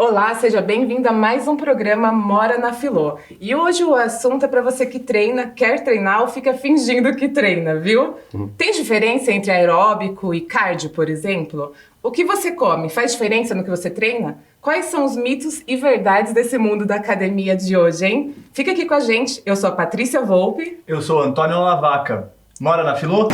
Olá, seja bem-vindo a mais um programa Mora na Filô. E hoje o assunto é para você que treina, quer treinar ou fica fingindo que treina, viu? Tem diferença entre aeróbico e cardio, por exemplo? O que você come faz diferença no que você treina? Quais são os mitos e verdades desse mundo da academia de hoje, hein? Fica aqui com a gente, eu sou a Patrícia Volpe. Eu sou o Antônio Lavaca. Mora na Filô?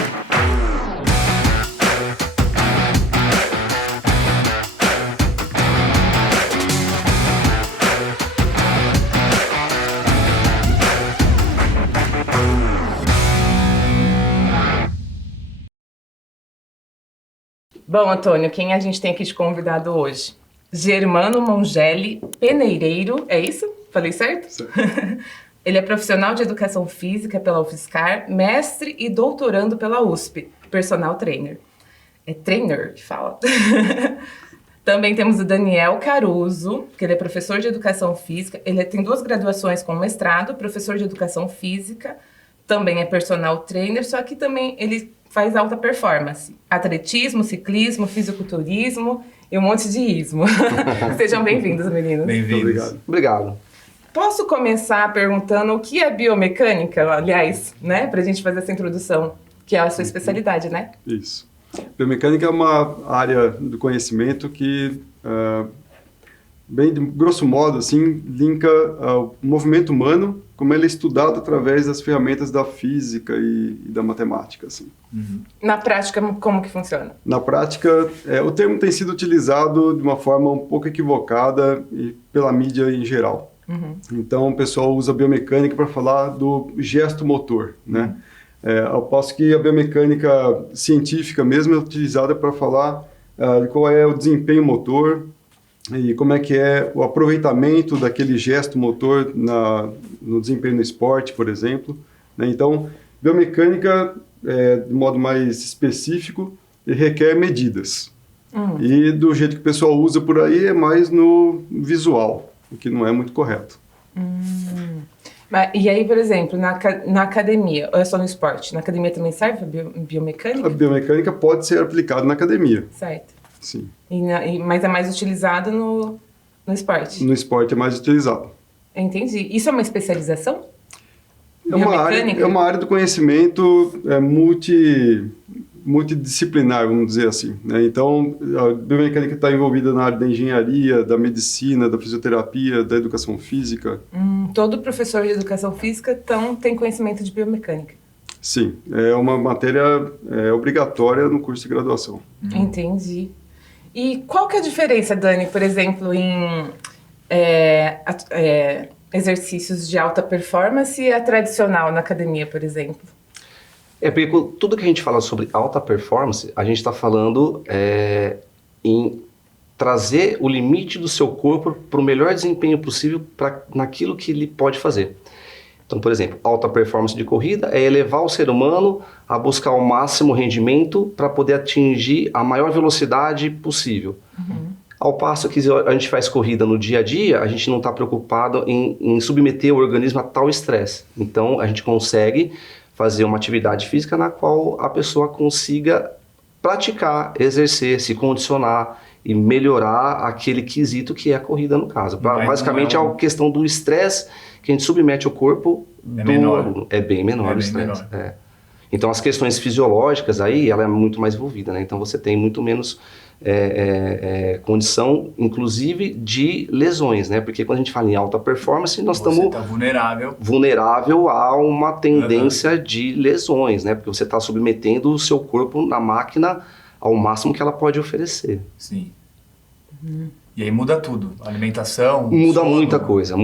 Bom, Antônio, quem a gente tem aqui de convidado hoje? Germano Mongelli, peneireiro, é isso? Falei certo? Certo. Ele é profissional de educação física pela UFSCar, mestre e doutorando pela USP, personal trainer. É trainer que fala. Também temos o Daniel Caruso, que ele é professor de educação física. Ele tem 2 graduações com mestrado, professor de educação física, também é personal trainer, só que também ele faz alta performance. Atletismo, ciclismo, fisiculturismo e um monte de ismo. Sejam bem-vindos, meninos. Bem-vindos. Obrigado. Posso começar perguntando o que é biomecânica, aliás, né? Pra gente fazer essa introdução, que é a sua especialidade, né? Isso. Biomecânica é uma área do conhecimento que, bem de grosso modo, assim, linka o movimento humano, como ele é estudado através das ferramentas da física e da matemática, assim. Na prática, como que funciona? Na prática, o termo tem sido utilizado de uma forma um pouco equivocada e pela mídia em geral. Então, o pessoal usa biomecânica para falar do gesto motor, né? Ao passo que a biomecânica científica mesmo é utilizada para falar de qual é o desempenho motor e como é que é o aproveitamento daquele gesto motor no desempenho no esporte, por exemplo, né? Então, biomecânica, de modo mais específico, requer medidas. E do jeito que o pessoal usa por aí é mais no visual, o que não é muito correto. E aí, por exemplo, na academia, ou é só no esporte? Na academia também serve a biomecânica? A biomecânica pode ser aplicada na academia. Certo. Sim. Mas é mais utilizado no esporte? No esporte é mais utilizado. Entendi. Isso é uma especialização? É uma área do conhecimento multidisciplinar, vamos dizer assim, né? Então, a biomecânica está envolvida na área da engenharia, da medicina, da fisioterapia, da educação física. Todo professor de educação física, então, tem conhecimento de biomecânica? Sim, é uma matéria obrigatória no curso de graduação. Entendi. E qual que é a diferença, Dani, por exemplo, em exercícios de alta performance e a tradicional na academia, por exemplo? Porque tudo que a gente fala sobre alta performance, a gente está falando em trazer o limite do seu corpo para o melhor desempenho possível naquilo que ele pode fazer. Então, por exemplo, alta performance de corrida é elevar o ser humano a buscar o máximo rendimento para poder atingir a maior velocidade possível. Ao passo que a gente faz corrida no dia a dia, a gente não está preocupado em submeter o organismo a tal estresse. Então, a gente consegue fazer uma atividade física na qual a pessoa consiga praticar, exercer, se condicionar e melhorar aquele quesito que é a corrida no caso. Basicamente é a questão do estresse que a gente submete o corpo do aluno. É bem menor o estresse. Então as questões fisiológicas aí, ela é muito mais envolvida, né? Então você tem muito menos condição, inclusive, de lesões, né? Porque quando a gente fala em alta performance, nós estamos vulnerável a uma tendência de lesões, né? Porque você está submetendo o seu corpo na máquina ao máximo que ela pode oferecer. Sim. E aí muda tudo, a alimentação... Muda muita coisa,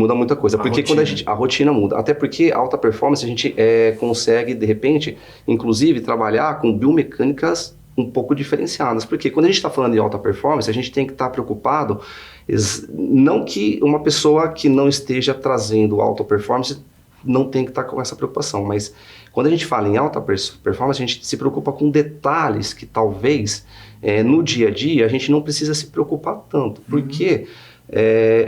porque quando a rotina muda, até porque a alta performance a gente consegue, de repente, inclusive, trabalhar com biomecânicas um pouco diferenciadas, porque quando a gente está falando de alta performance, a gente tem que estar preocupado, não que uma pessoa que não esteja trazendo alta performance não tem que estar com essa preocupação, mas quando a gente fala em alta performance, a gente se preocupa com detalhes que talvez no dia a dia a gente não precisa se preocupar tanto, porque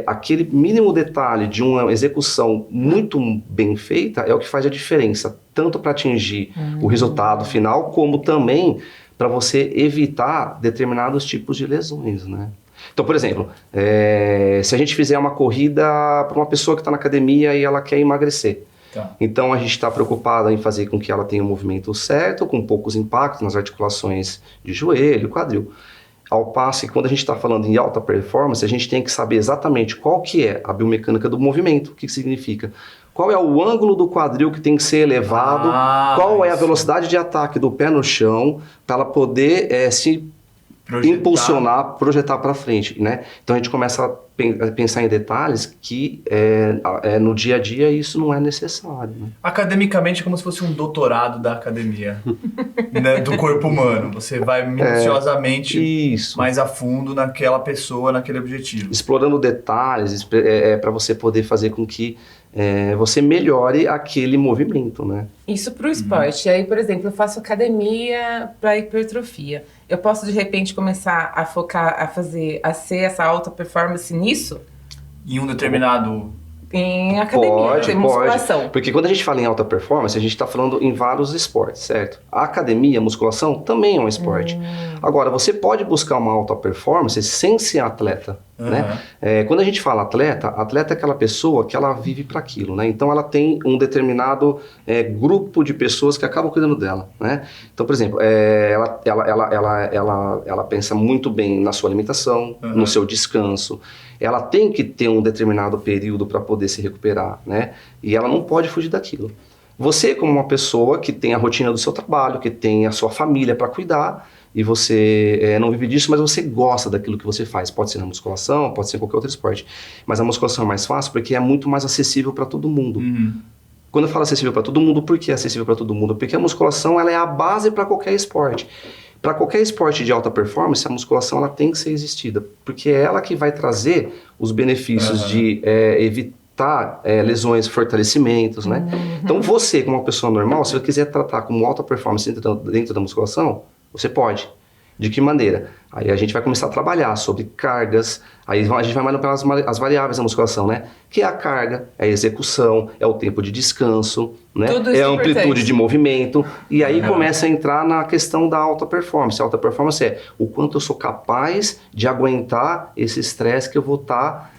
aquele mínimo detalhe de uma execução muito bem feita é o que faz a diferença, tanto para atingir o resultado final, como também para você evitar determinados tipos de lesões, né? Então, por exemplo, se a gente fizer uma corrida para uma pessoa que está na academia e ela quer emagrecer, Tá. então a gente está preocupado em fazer com que ela tenha o movimento certo, com poucos impactos nas articulações de joelho, quadril. Ao passo que quando a gente está falando em alta performance, a gente tem que saber exatamente qual que é a biomecânica do movimento, o que significa. Qual é o ângulo do quadril que tem que ser elevado, qual é a velocidade de ataque do pé no chão, para ela poder se impulsionar, projetar para frente, né? Então a gente começa a pensar em detalhes que no dia a dia isso não é necessário. Né? Academicamente é como se fosse um doutorado da academia, né, do corpo humano. Você vai minuciosamente mais a fundo naquela pessoa, naquele objetivo. Explorando detalhes para você poder fazer com que você melhore aquele movimento, né? Isso para o esporte. Aí, por exemplo, eu faço academia para hipertrofia. Eu posso, de repente, começar a focar, a ser essa alta performance nisso? Em um determinado... Em academia, em musculação. Pode. Porque quando a gente fala em alta performance, a gente está falando em vários esportes, certo? A academia, a musculação, também é um esporte. Agora, você pode buscar uma alta performance sem ser atleta, né? Quando a gente fala atleta é aquela pessoa que ela vive para aquilo, né? Então, ela tem um determinado grupo de pessoas que acabam cuidando dela, né? Então, por exemplo, ela pensa muito bem na sua alimentação, no seu descanso. Ela tem que ter um determinado período para poder se recuperar, né? E ela não pode fugir daquilo. Você, como uma pessoa que tem a rotina do seu trabalho, que tem a sua família para cuidar, e você não vive disso, mas você gosta daquilo que você faz. Pode ser na musculação, pode ser em qualquer outro esporte. Mas a musculação é mais fácil porque é muito mais acessível para todo mundo. Quando eu falo acessível para todo mundo, por que é acessível para todo mundo? Porque a musculação ela é a base para qualquer esporte. Para qualquer esporte de alta performance, a musculação ela tem que ser existida, porque é ela que vai trazer os benefícios de evitar lesões, fortalecimentos, né? Então você, como uma pessoa normal, se você quiser tratar como alta performance dentro da musculação, você pode. De que maneira? Aí a gente vai começar a trabalhar sobre cargas, aí a gente vai manipular as variáveis da musculação, né? Que é a carga, é a execução, é o tempo de descanso, né? É a amplitude de movimento, e aí começa a entrar na questão da alta performance. A alta performance é o quanto eu sou capaz de aguentar esse estresse que eu vou estar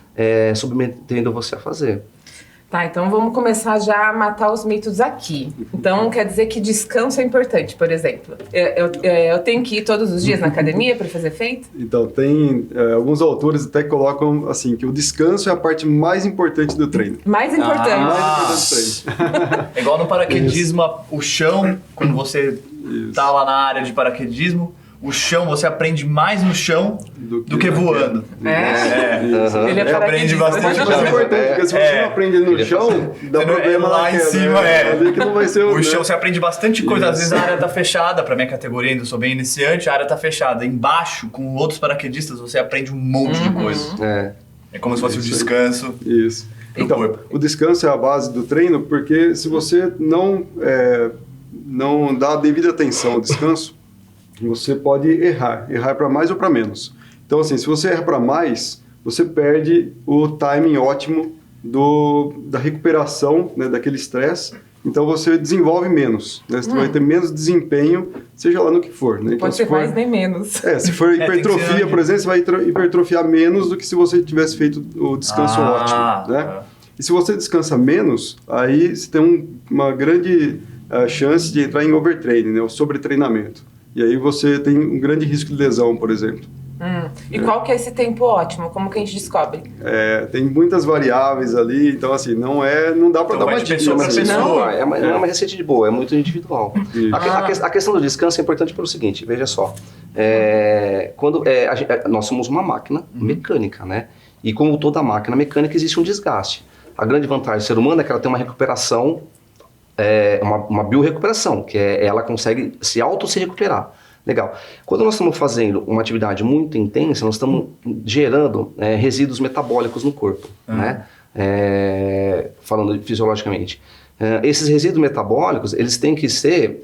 submetendo você a fazer. Tá, então vamos começar já a matar os mitos aqui. Então quer dizer que descanso é importante, por exemplo. Eu tenho que ir todos os dias na academia para fazer feito? Então, tem alguns autores até que colocam assim, que o descanso é a parte mais importante do treino. Mais importante. Mais importante do treino. É igual no paraquedismo, o chão, quando você tá lá na área de paraquedismo, o chão, você aprende mais no chão do que voando. Ele Ele aprende bastante Mas coisa. é importante, porque se você não aprende no chão, dá problema lá em cima. Ali que não vai ser O chão, você aprende bastante coisa. Às vezes a área tá fechada, pra minha categoria ainda sou bem iniciante, a área tá fechada. Embaixo, com outros paraquedistas, você aprende um monte de coisa. É como se fosse o descanso. Isso. Pro Então, corpo. o descanso é a base do treino, porque se você não dá a devida atenção ao descanso, você pode errar para mais ou para menos. Então, assim, se você erra para mais, você perde o timing ótimo da recuperação, né, daquele estresse. Então, você desenvolve menos, né? Você vai ter menos desempenho, seja lá no que for. Né? Então, Pode ser mais nem menos. Se for hipertrofia, por exemplo, você vai hipertrofiar menos do que se você tivesse feito o descanso ótimo. Né? E se você descansa menos, aí você tem uma grande chance de entrar em overtraining, né? O sobretreinamento. E aí você tem um grande risco de lesão, por exemplo. E qual que é esse tempo ótimo? Como que a gente descobre? Tem muitas variáveis ali, então assim, não dá para dar uma dica. Não é uma receita de boa, é muito individual. A questão do descanso é importante pelo seguinte, veja só. Nós somos uma máquina mecânica, né? E como toda máquina mecânica, existe um desgaste. A grande vantagem do ser humano é que ela tem uma recuperação, uma biorrecuperação, que ela consegue se recuperar. Legal. Quando nós estamos fazendo uma atividade muito intensa, nós estamos gerando resíduos metabólicos no corpo, né? Falando fisiologicamente. Esses resíduos metabólicos, eles têm que ser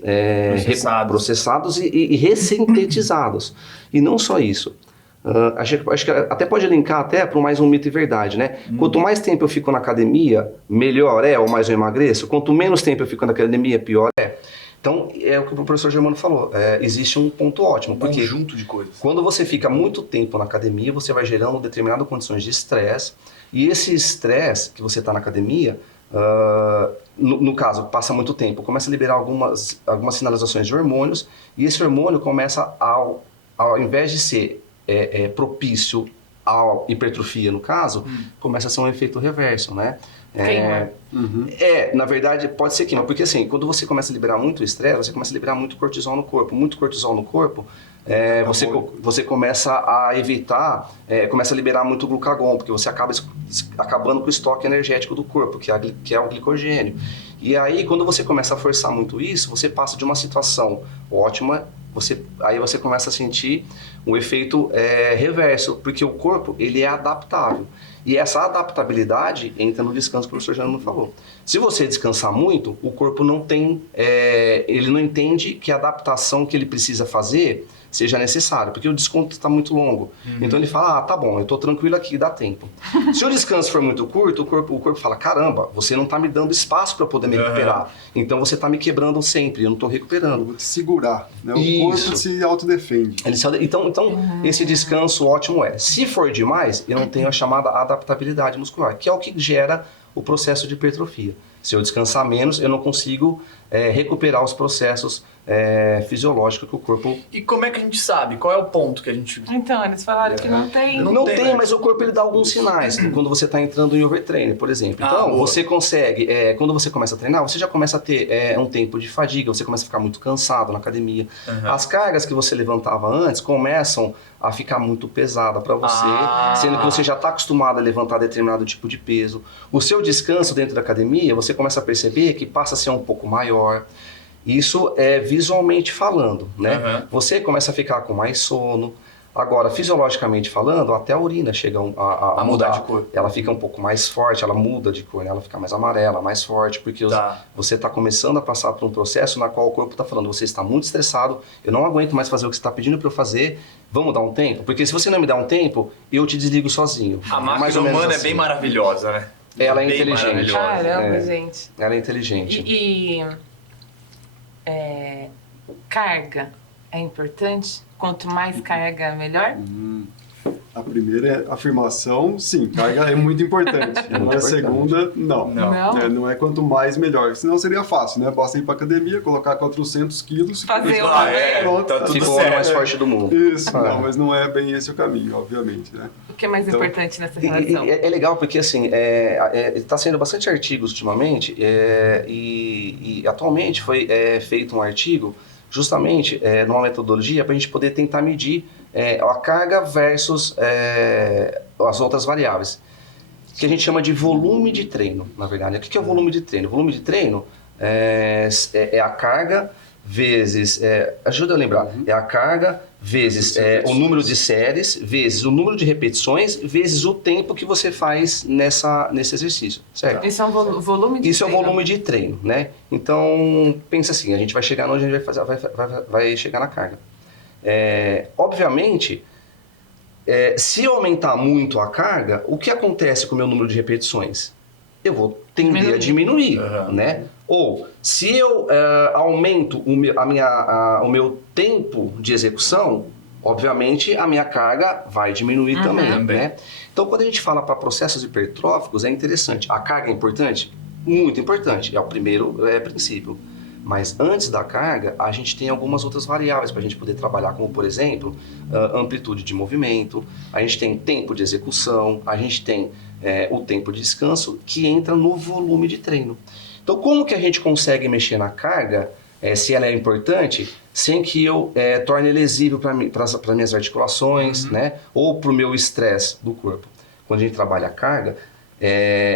processados e ressintetizados. E não só isso. Acho que até pode linkar até para mais um mito e verdade, né? Quanto mais tempo eu fico na academia, melhor ou mais eu emagreço. Quanto menos tempo eu fico na academia, pior é. Então, é o que o professor Germano falou, existe um ponto ótimo. Porque conjunto de coisas. Quando você fica muito tempo na academia, você vai gerando determinadas condições de estresse, e esse estresse que você está na academia, no caso, passa muito tempo, começa a liberar algumas sinalizações de hormônios, e esse hormônio começa, ao invés de ser propício à hipertrofia, no caso, começa a ser um efeito reverso, né? Na verdade, pode ser queima, porque assim, quando você começa a liberar muito estresse, você começa a liberar muito cortisol no corpo. Muito cortisol no corpo, você começa a evitar, começa a liberar muito glucagon, porque você acaba acabando com o estoque energético do corpo, que é o glicogênio. E aí, quando você começa a forçar muito isso, você passa de uma situação ótima, aí você começa a sentir um efeito reverso, porque o corpo ele é adaptável. E essa adaptabilidade entra no descanso que o professor Germano falou. Se você descansar muito, o corpo não tem, ele não entende que a adaptação que ele precisa fazer seja necessária, porque o desconto está muito longo. Então ele fala, tá bom, eu estou tranquilo aqui, dá tempo. Se o descanso for muito curto, o corpo fala, caramba, você não está me dando espaço para poder me recuperar. Então você está me quebrando sempre, eu não estou recuperando. Eu vou te segurar, né? O corpo se autodefende. Então esse descanso ótimo se for demais, eu não tenho a chamada adaptabilidade muscular, que é o que gera o processo de hipertrofia. Se eu descansar menos, eu não consigo recuperar os processos fisiológicos que o corpo... E como é que a gente sabe? Qual é o ponto que a gente... Então, eles falaram que não tem. Não tem, mas o corpo ele dá alguns sinais quando você está entrando em overtraining, por exemplo. Então, você consegue, quando você começa a treinar, você já começa a ter um tempo de fadiga, você começa a ficar muito cansado na academia. As cargas que você levantava antes começam a ficar muito pesada para você, sendo que você já está acostumado a levantar determinado tipo de peso. O seu descanso dentro da academia, você começa a perceber que passa a ser um pouco maior. Isso é visualmente falando, né? Você começa a ficar com mais sono. Agora, fisiologicamente falando, até a urina chega a mudar de cor. Ela fica um pouco mais forte, ela muda de cor, né? Ela fica mais amarela, mais forte, porque você está começando a passar por um processo na qual o corpo está falando, você está muito estressado, eu não aguento mais fazer o que você está pedindo para eu fazer, vamos dar um tempo? Porque se você não me dá um tempo, eu te desligo sozinho. A máquina humana é bem maravilhosa, né? Ela é inteligente. Caramba, gente. Ela é inteligente. Carga é importante? Quanto mais carga, melhor? A primeira afirmação, sim, carga é muito importante. A segunda, não. Não é quanto mais, melhor. Senão seria fácil, né? Basta ir pra academia, colocar 400 quilos... Fazer pronto, tá tudo ficou certo. mais forte do mundo. Isso, não, mas não é bem esse o caminho, obviamente, né? O que é mais importante nessa relação? É legal porque, assim, está sendo bastante artigos ultimamente e atualmente foi feito um artigo justamente numa metodologia para a gente poder tentar medir a carga versus as outras variáveis, que a gente chama de volume de treino, na verdade. O que é o volume de treino? O volume de treino é a carga vezes... ajuda a lembrar. É a carga vezes o número de séries, vezes o número de repetições, vezes o tempo que você faz nesse exercício, certo? Isso é um volume de treino? Isso é o volume de treino, né? Então, pensa assim, a gente vai chegar onde a gente vai chegar na carga. Obviamente, se eu aumentar muito a carga, o que acontece com o meu número de repetições? Eu vou tender a diminuir, né? Ou, se eu aumento o meu tempo de execução, obviamente a minha carga vai diminuir também, né? Então, quando a gente fala para processos hipertróficos, é interessante. A carga é importante? Muito importante, é o primeiro princípio. Mas antes da carga, a gente tem algumas outras variáveis para a gente poder trabalhar, como, por exemplo, amplitude de movimento, a gente tem tempo de execução, a gente tem o tempo de descanso, que entra no volume de treino. Então, como que a gente consegue mexer na carga, se ela é importante, sem que eu torne lesivo para minhas articulações, né, ou para o meu estresse do corpo? Quando a gente trabalha a carga,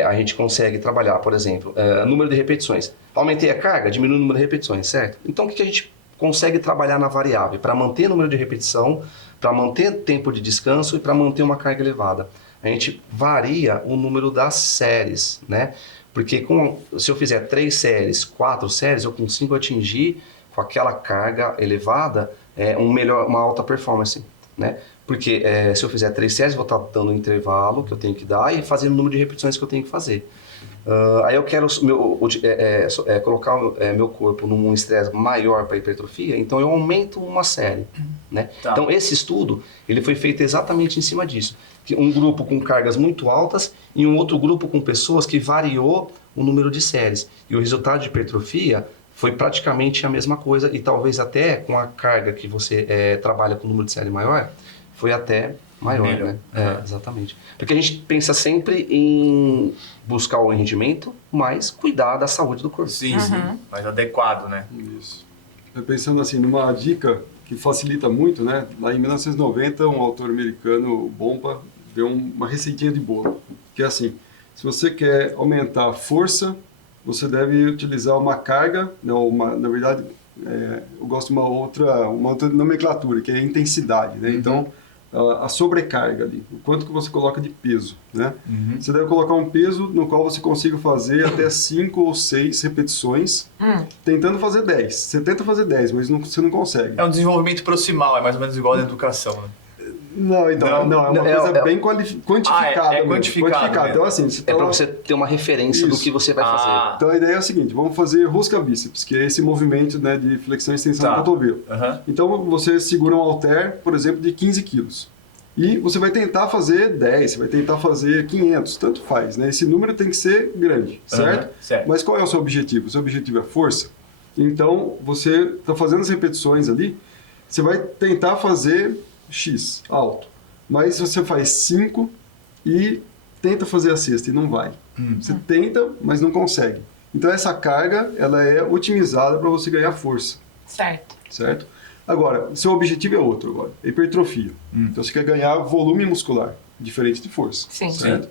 a gente consegue trabalhar, por exemplo, número de repetições. Aumentei a carga, diminui o número de repetições, certo? Então, o que a gente consegue trabalhar na variável? Para manter o número de repetição, para manter tempo de descanso e para manter uma carga elevada. A gente varia o número das séries, né? Porque se eu fizer 3 séries, 4 séries, eu consigo atingir com aquela carga elevada uma alta performance, né? Porque se eu fizer 3 séries, vou estar dando o intervalo que eu tenho que dar e fazendo o número de repetições que eu tenho que fazer. Aí eu quero colocar meu corpo num estresse maior para hipertrofia, então eu aumento uma série, né? Tá. Então esse estudo, ele foi feito exatamente em cima disso. Que um grupo com cargas muito altas e um outro grupo com pessoas que variou o número de séries. E o resultado de hipertrofia foi praticamente a mesma coisa e talvez até com a carga que você trabalha com o número de série maior, foi até maior, né? Exatamente. Porque a gente pensa sempre em buscar o rendimento, mas cuidar da saúde do corpo. Sim, sim. Mais adequado, né? Isso. Eu pensando assim, numa dica que facilita muito, né? Lá em 1990, um autor americano, o Bompa, deu uma receitinha de bolo. Que é assim, se você quer aumentar a força, você deve utilizar uma carga, não, na verdade, eu gosto de uma outra nomenclatura, que é a intensidade, né? Então, a sobrecarga ali, o quanto que você coloca de peso, né? Você deve colocar um peso no qual você consiga fazer até 5 ou 6 repetições, tentando fazer 10. Você tenta fazer 10, mas você não consegue. É um desenvolvimento proximal, é mais ou menos igual à educação, né? Não, então, não, é uma coisa bem quantificada. É quantificado. Então, assim, você para você ter uma referência do que você vai fazer. Então, a ideia é a seguinte, vamos fazer rosca bíceps, que é esse movimento, né, de flexão e extensão do cotovelo. Então, você segura um halter, por exemplo, de 15 quilos. E você vai tentar fazer 10, você vai tentar fazer 500, tanto faz, né? Esse número tem que ser grande, certo? Certo. Mas qual é o seu objetivo? O seu objetivo é força. Então, você está fazendo as repetições ali, você vai tentar fazer X, alto. Mas você faz 5 e tenta fazer a sexta e não vai. Você tenta, mas não consegue. Então essa carga, ela é otimizada para você ganhar força. Certo? Agora, seu objetivo é outro agora, é hipertrofia. Então você quer ganhar volume muscular, diferente de força. Certo?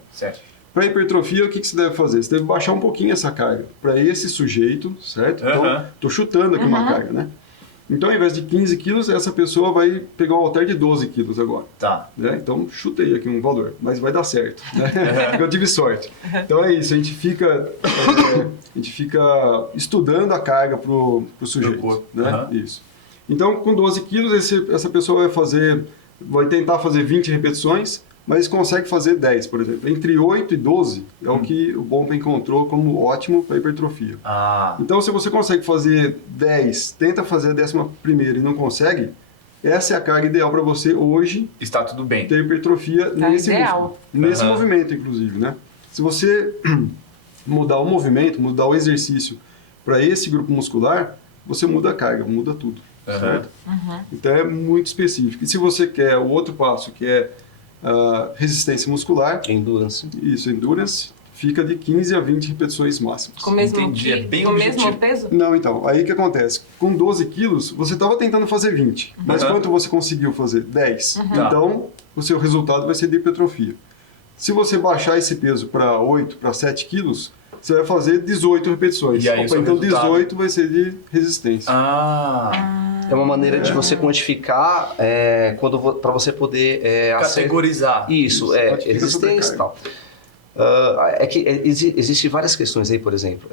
Para hipertrofia, o que você deve fazer? Você deve baixar um pouquinho essa carga para esse sujeito, certo? Então, estou chutando aqui uma carga, né? Então, ao invés de 15 quilos, essa pessoa vai pegar um halter de 12 quilos agora. Tá. Né? Então, chutei aqui um valor, mas vai dar certo. Né? Porque eu tive sorte. Então, é isso. A gente fica estudando a carga para o sujeito. Né? Isso. Então, com 12 quilos, essa pessoa vai tentar fazer 20 repetições, mas consegue fazer 10, por exemplo. Entre 8 e 12 é o que o Bompa encontrou como ótimo para hipertrofia. Então, se você consegue fazer 10, tenta fazer a 11ª e não consegue, essa é a carga ideal para você hoje. Está tudo bem. Ter hipertrofia nesse músculo, nesse movimento, inclusive, né? Se você mudar o movimento, mudar o exercício para esse grupo muscular, você muda a carga, muda tudo. Certo? Então, é muito específico. E se você quer o outro passo, que é resistência muscular. Endurance. Isso, endurance. Fica de 15 a 20 repetições máximas. Com o mesmo, Entendi, é bem com o objetivo. mesmo peso? Não, então, aí o que acontece? Com 12 quilos, você estava tentando fazer 20. Mas quanto você conseguiu fazer? 10. Então, o seu resultado vai ser de hipertrofia. Se você baixar esse peso para 8, para 7 quilos, você vai fazer 18 repetições. E aí, então, 18 vai ser de resistência. É uma maneira de você quantificar para você poder categorizar. Isso, resistência e tal. Existem várias questões aí, por exemplo,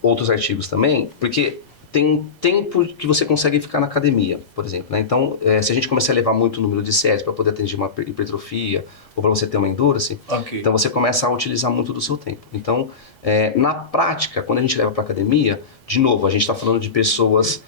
outros artigos também, porque tem tempo que você consegue ficar na academia, por exemplo, né? Então, se a gente começar a levar muito número de séries para poder atingir uma hipertrofia ou para você ter uma endurance, então você começa a utilizar muito do seu tempo. Então, na prática, quando a gente leva para academia, de novo, a gente está falando de pessoas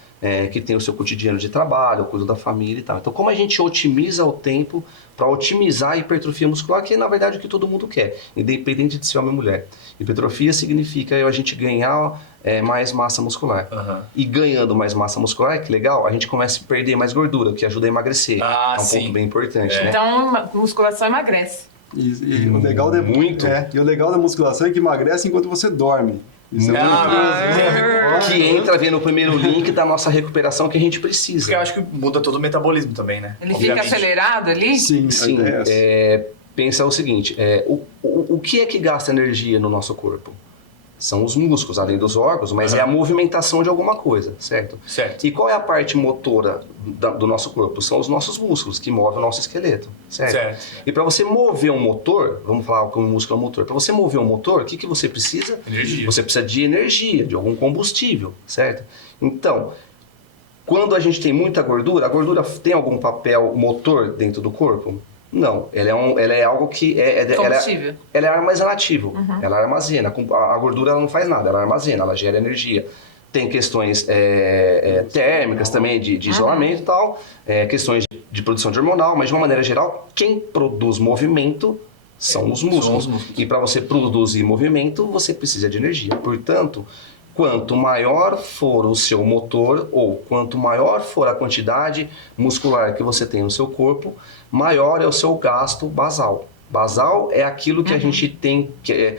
que têm o seu cotidiano de trabalho, cuidam da família e tal. Então, como a gente otimiza o tempo para otimizar a hipertrofia muscular, que é, na verdade, o que todo mundo quer, independente de ser homem ou mulher. Hipertrofia significa a gente ganhar mais massa muscular. E ganhando mais massa muscular, que legal, a gente começa a perder mais gordura, o que ajuda a emagrecer. É um ponto bem importante, né? Então, musculação emagrece. E o legal o legal da musculação é que emagrece enquanto você dorme. Isso que entra vendo o primeiro link da nossa recuperação que a gente precisa. Porque eu acho que muda todo o metabolismo também, né? Ele fica acelerado ali? Sim. Pensa o seguinte, o que é que gasta energia no nosso corpo? São os músculos, além dos órgãos, mas é a movimentação de alguma coisa, certo? E qual é a parte motora do nosso corpo? São os nossos músculos, que movem o nosso esqueleto, certo? E para você mover um motor, vamos falar que o músculo é um motor, para você mover um motor, o que você precisa? Energia. Você precisa de energia, de algum combustível, certo? Então, quando a gente tem muita gordura, a gordura tem algum papel motor dentro do corpo? Não, ela é algo que Combustível. Ela é armazenativo, ela armazena. A gordura ela não faz nada, ela armazena, ela gera energia. Tem questões térmicas também, de isolamento e tal, questões de produção de hormonal, mas de uma maneira geral, quem produz movimento são os músculos. E para você produzir movimento, você precisa de energia. Portanto, quanto maior for o seu motor, ou quanto maior for a quantidade muscular que você tem no seu corpo, maior é o seu gasto basal. Basal é aquilo que a gente tem, que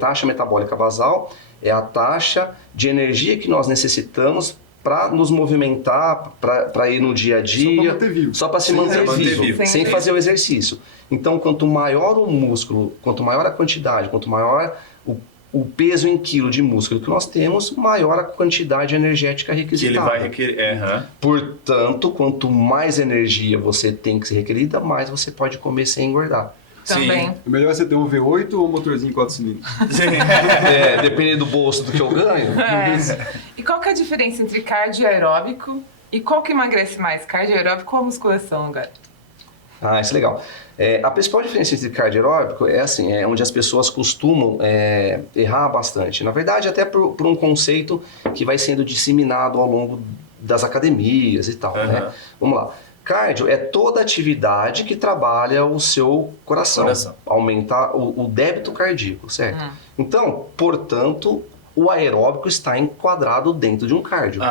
taxa metabólica basal, é a taxa de energia que nós necessitamos para nos movimentar, para ir no dia a dia, só para se manter vivo, sem fazer o exercício. Então, quanto maior o músculo, quanto maior a quantidade, quanto maior o peso em quilo de músculo que nós temos, maior a quantidade energética requisitada. Que ele vai requerer. Portanto, quanto mais energia você tem que ser requerida, mais você pode comer sem engordar. Também. É melhor você ter um V8 ou um motorzinho 4 cilindros? Dependendo do bolso do que eu ganho. E qual que é a diferença entre cardio e aeróbico? E qual que emagrece mais, cardio aeróbico ou a musculação agora? Isso é legal. A principal diferença entre cardio e aeróbico é onde as pessoas costumam errar bastante. Na verdade, até por um conceito que vai sendo disseminado ao longo das academias e tal. Né? Vamos lá. Cardio é toda atividade que trabalha o seu coração. Aumenta o débito cardíaco, certo? Então, portanto, o aeróbico está enquadrado dentro de um cardio.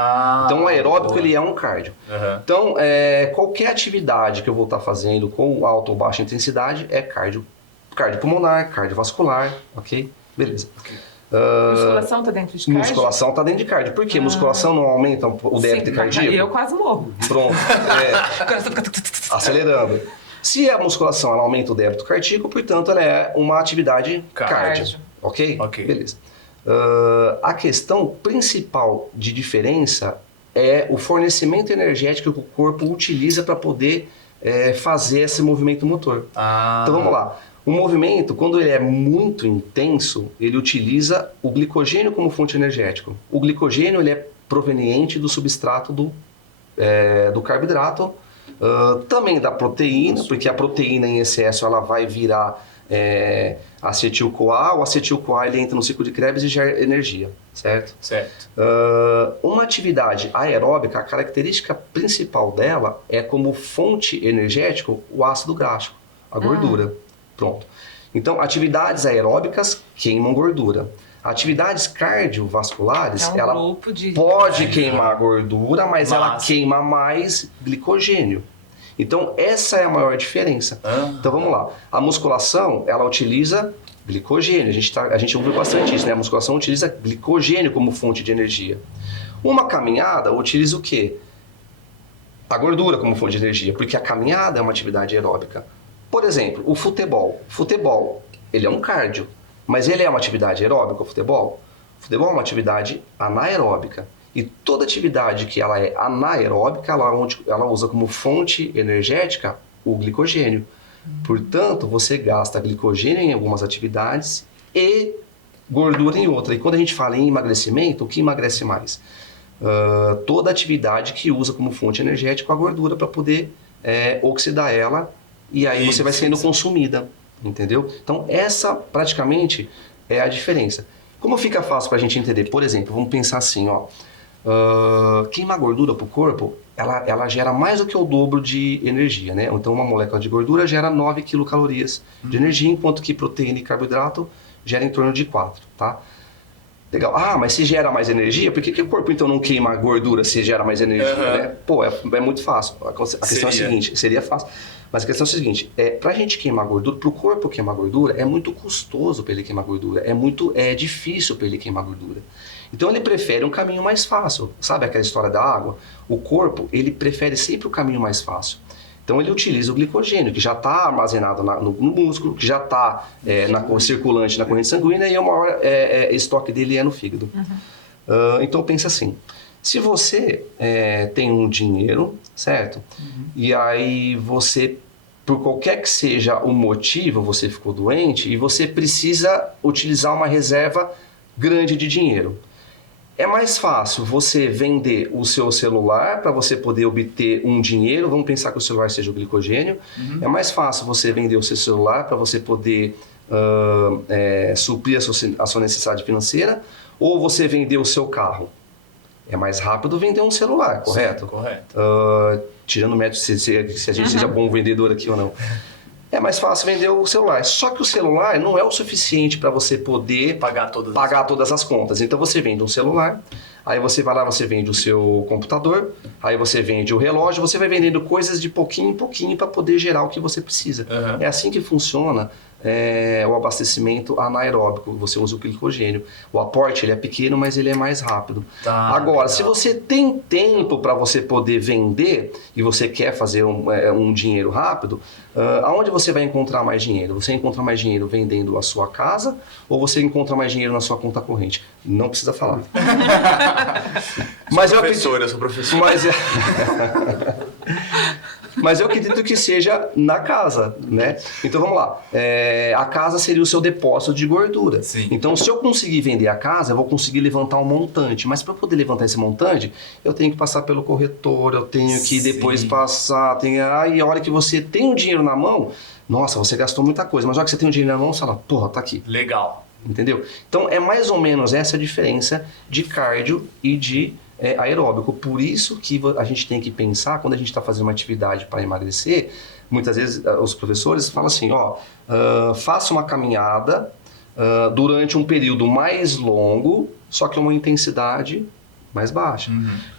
Então, o aeróbico ele é um cardio. Então, qualquer atividade que eu vou estar fazendo com alta ou baixa intensidade é cardio. Cardiopulmonar, cardiovascular, ok? Beleza. Musculação está dentro de cardio? Musculação está dentro de cardio. Por quê? Musculação não aumenta o débito cardíaco? Eu quase morro. Pronto. Acelerando. Se a musculação ela aumenta o débito cardíaco, portanto, ela é uma atividade cardio. Ok? Beleza. A questão principal de diferença é o fornecimento energético que o corpo utiliza para poder fazer esse movimento motor. Então vamos lá. O movimento, quando ele é muito intenso, ele utiliza o glicogênio como fonte energética. O glicogênio ele é proveniente do substrato do carboidrato, também da proteína, porque a proteína em excesso ela vai virar acetil-CoA. O acetil-CoA ele entra no ciclo de Krebs e gera energia, certo? Uma atividade aeróbica, a característica principal dela é como fonte energética o ácido graxo, a gordura. Pronto. Então, atividades aeróbicas queimam gordura. Atividades cardiovasculares, ela pode queimar gordura, mas ela queima mais glicogênio. Então, essa é a maior diferença. Então, vamos lá. A musculação, ela utiliza glicogênio. A gente ouve bastante isso, né? A musculação utiliza glicogênio como fonte de energia. Uma caminhada utiliza o quê? A gordura como fonte de energia, porque a caminhada é uma atividade aeróbica. Por exemplo, o futebol. Futebol, ele é um cardio, mas ele é uma atividade aeróbica, o futebol? O futebol é uma atividade anaeróbica. E toda atividade que ela é anaeróbica, ela usa como fonte energética o glicogênio. Portanto, você gasta glicogênio em algumas atividades e gordura em outra. E quando a gente fala em emagrecimento, o que emagrece mais? Toda atividade que usa como fonte energética a gordura para poder oxidar ela e aí você vai sendo consumida, entendeu? Então essa praticamente é a diferença. Como fica fácil para a gente entender? Por exemplo, vamos pensar assim, queimar gordura para o corpo, ela gera mais do que o dobro de energia, né? Então uma molécula de gordura gera 9 quilocalorias de energia, enquanto que proteína e carboidrato gera em torno de 4, tá? Legal. Mas se gera mais energia, por que o corpo então não queima gordura se gera mais energia, né? Pô, é muito fácil. A questão é a seguinte, seria fácil. Mas a questão é a seguinte, pra gente queimar gordura, pro corpo queimar gordura, é muito custoso para ele queimar gordura, é difícil para ele queimar gordura. Então ele prefere um caminho mais fácil. Sabe aquela história da água? O corpo, ele prefere sempre o caminho mais fácil. Então ele utiliza o glicogênio, que já está armazenado no músculo, que já está circulante na corrente sanguínea, e o maior estoque dele é no fígado. Então pensa assim, se você tem um dinheiro, certo? E aí você, por qualquer que seja o motivo, você ficou doente e você precisa utilizar uma reserva grande de dinheiro. É mais fácil você vender o seu celular para você poder obter um dinheiro. Vamos pensar que o celular seja o glicogênio. É mais fácil você vender o seu celular para você poder suprir a sua necessidade financeira, ou você vender o seu carro. É mais rápido vender um celular, correto? Sim, correto. Tirando o mérito se a gente seja bom vendedor aqui ou não. É mais fácil vender o celular. Só que o celular não é o suficiente para você poder pagar todas as contas. Então você vende um celular, aí você vai lá, você vende o seu computador, aí você vende o relógio, você vai vendendo coisas de pouquinho em pouquinho para poder gerar o que você precisa. É assim que funciona o abastecimento anaeróbico. Você usa o glicogênio. O aporte ele é pequeno, mas ele é mais rápido. Agora, se você tem tempo para você poder vender e você quer fazer um dinheiro rápido, aonde você vai encontrar mais dinheiro? Você encontra mais dinheiro vendendo a sua casa ou você encontra mais dinheiro na sua conta corrente? Não precisa falar. Mas eu sou professor. Mas eu acredito que seja na casa, né? Então vamos lá. A casa seria o seu depósito de gordura. Sim. Então, se eu conseguir vender a casa, eu vou conseguir levantar um montante. Mas para eu poder levantar esse montante, eu tenho que passar pelo corretor, eu tenho que depois passar. Aí a hora que você tem o dinheiro na mão, nossa, você gastou muita coisa. Mas a hora que você tem o dinheiro na mão, você fala, porra, tá aqui. Legal. Entendeu? Então é mais ou menos essa a diferença de cardio e de aeróbico. Por isso que a gente tem que pensar, quando a gente está fazendo uma atividade para emagrecer, muitas vezes os professores falam assim, faça uma caminhada durante um período mais longo, só que uma intensidade mais baixa.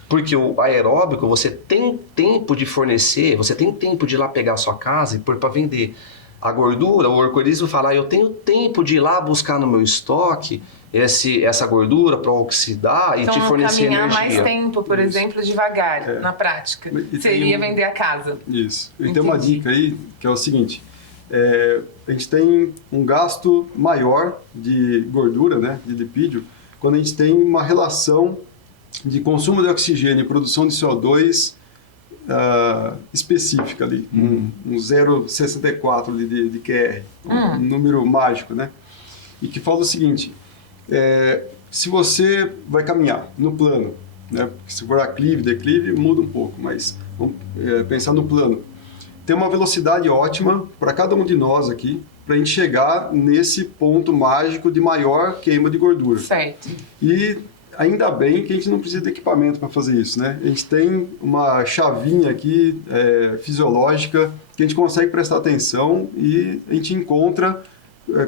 Porque o aeróbico, você tem tempo de fornecer, você tem tempo de ir lá pegar a sua casa e pôr para vender. A gordura, o organismo fala, eu tenho tempo de ir lá buscar no meu estoque essa gordura para oxidar e te fornecer energia. Então, caminhar mais tempo, por exemplo, devagar, na prática, seria vender a casa. Isso. E tem uma dica aí, que é o seguinte, a gente tem um gasto maior de gordura, né, de lipídio, quando a gente tem uma relação de consumo de oxigênio e produção de CO2 específica ali, um 0,64 de QR, um número mágico, né? E que fala o seguinte, se você vai caminhar no plano, né? Se for aclive, declive, muda um pouco, mas vamos pensar no plano. Tem uma velocidade ótima para cada um de nós aqui, para a gente chegar nesse ponto mágico de maior queima de gordura. Certo. E ainda bem que a gente não precisa de equipamento para fazer isso, né? A gente tem uma chavinha aqui fisiológica que a gente consegue prestar atenção e a gente encontra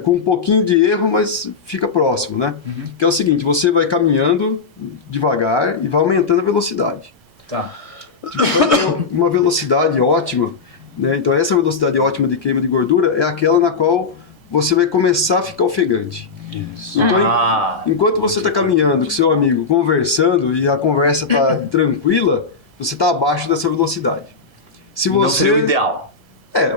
com um pouquinho de erro, mas fica próximo, né? Que é o seguinte, você vai caminhando devagar e vai aumentando a velocidade. Tá. Uma velocidade ótima, né? Então essa velocidade ótima de queima de gordura é aquela na qual você vai começar a ficar ofegante. Isso. Então, enquanto você está caminhando com seu amigo, conversando e a conversa está tranquila, você está abaixo dessa velocidade. Se você... Não seria o ideal.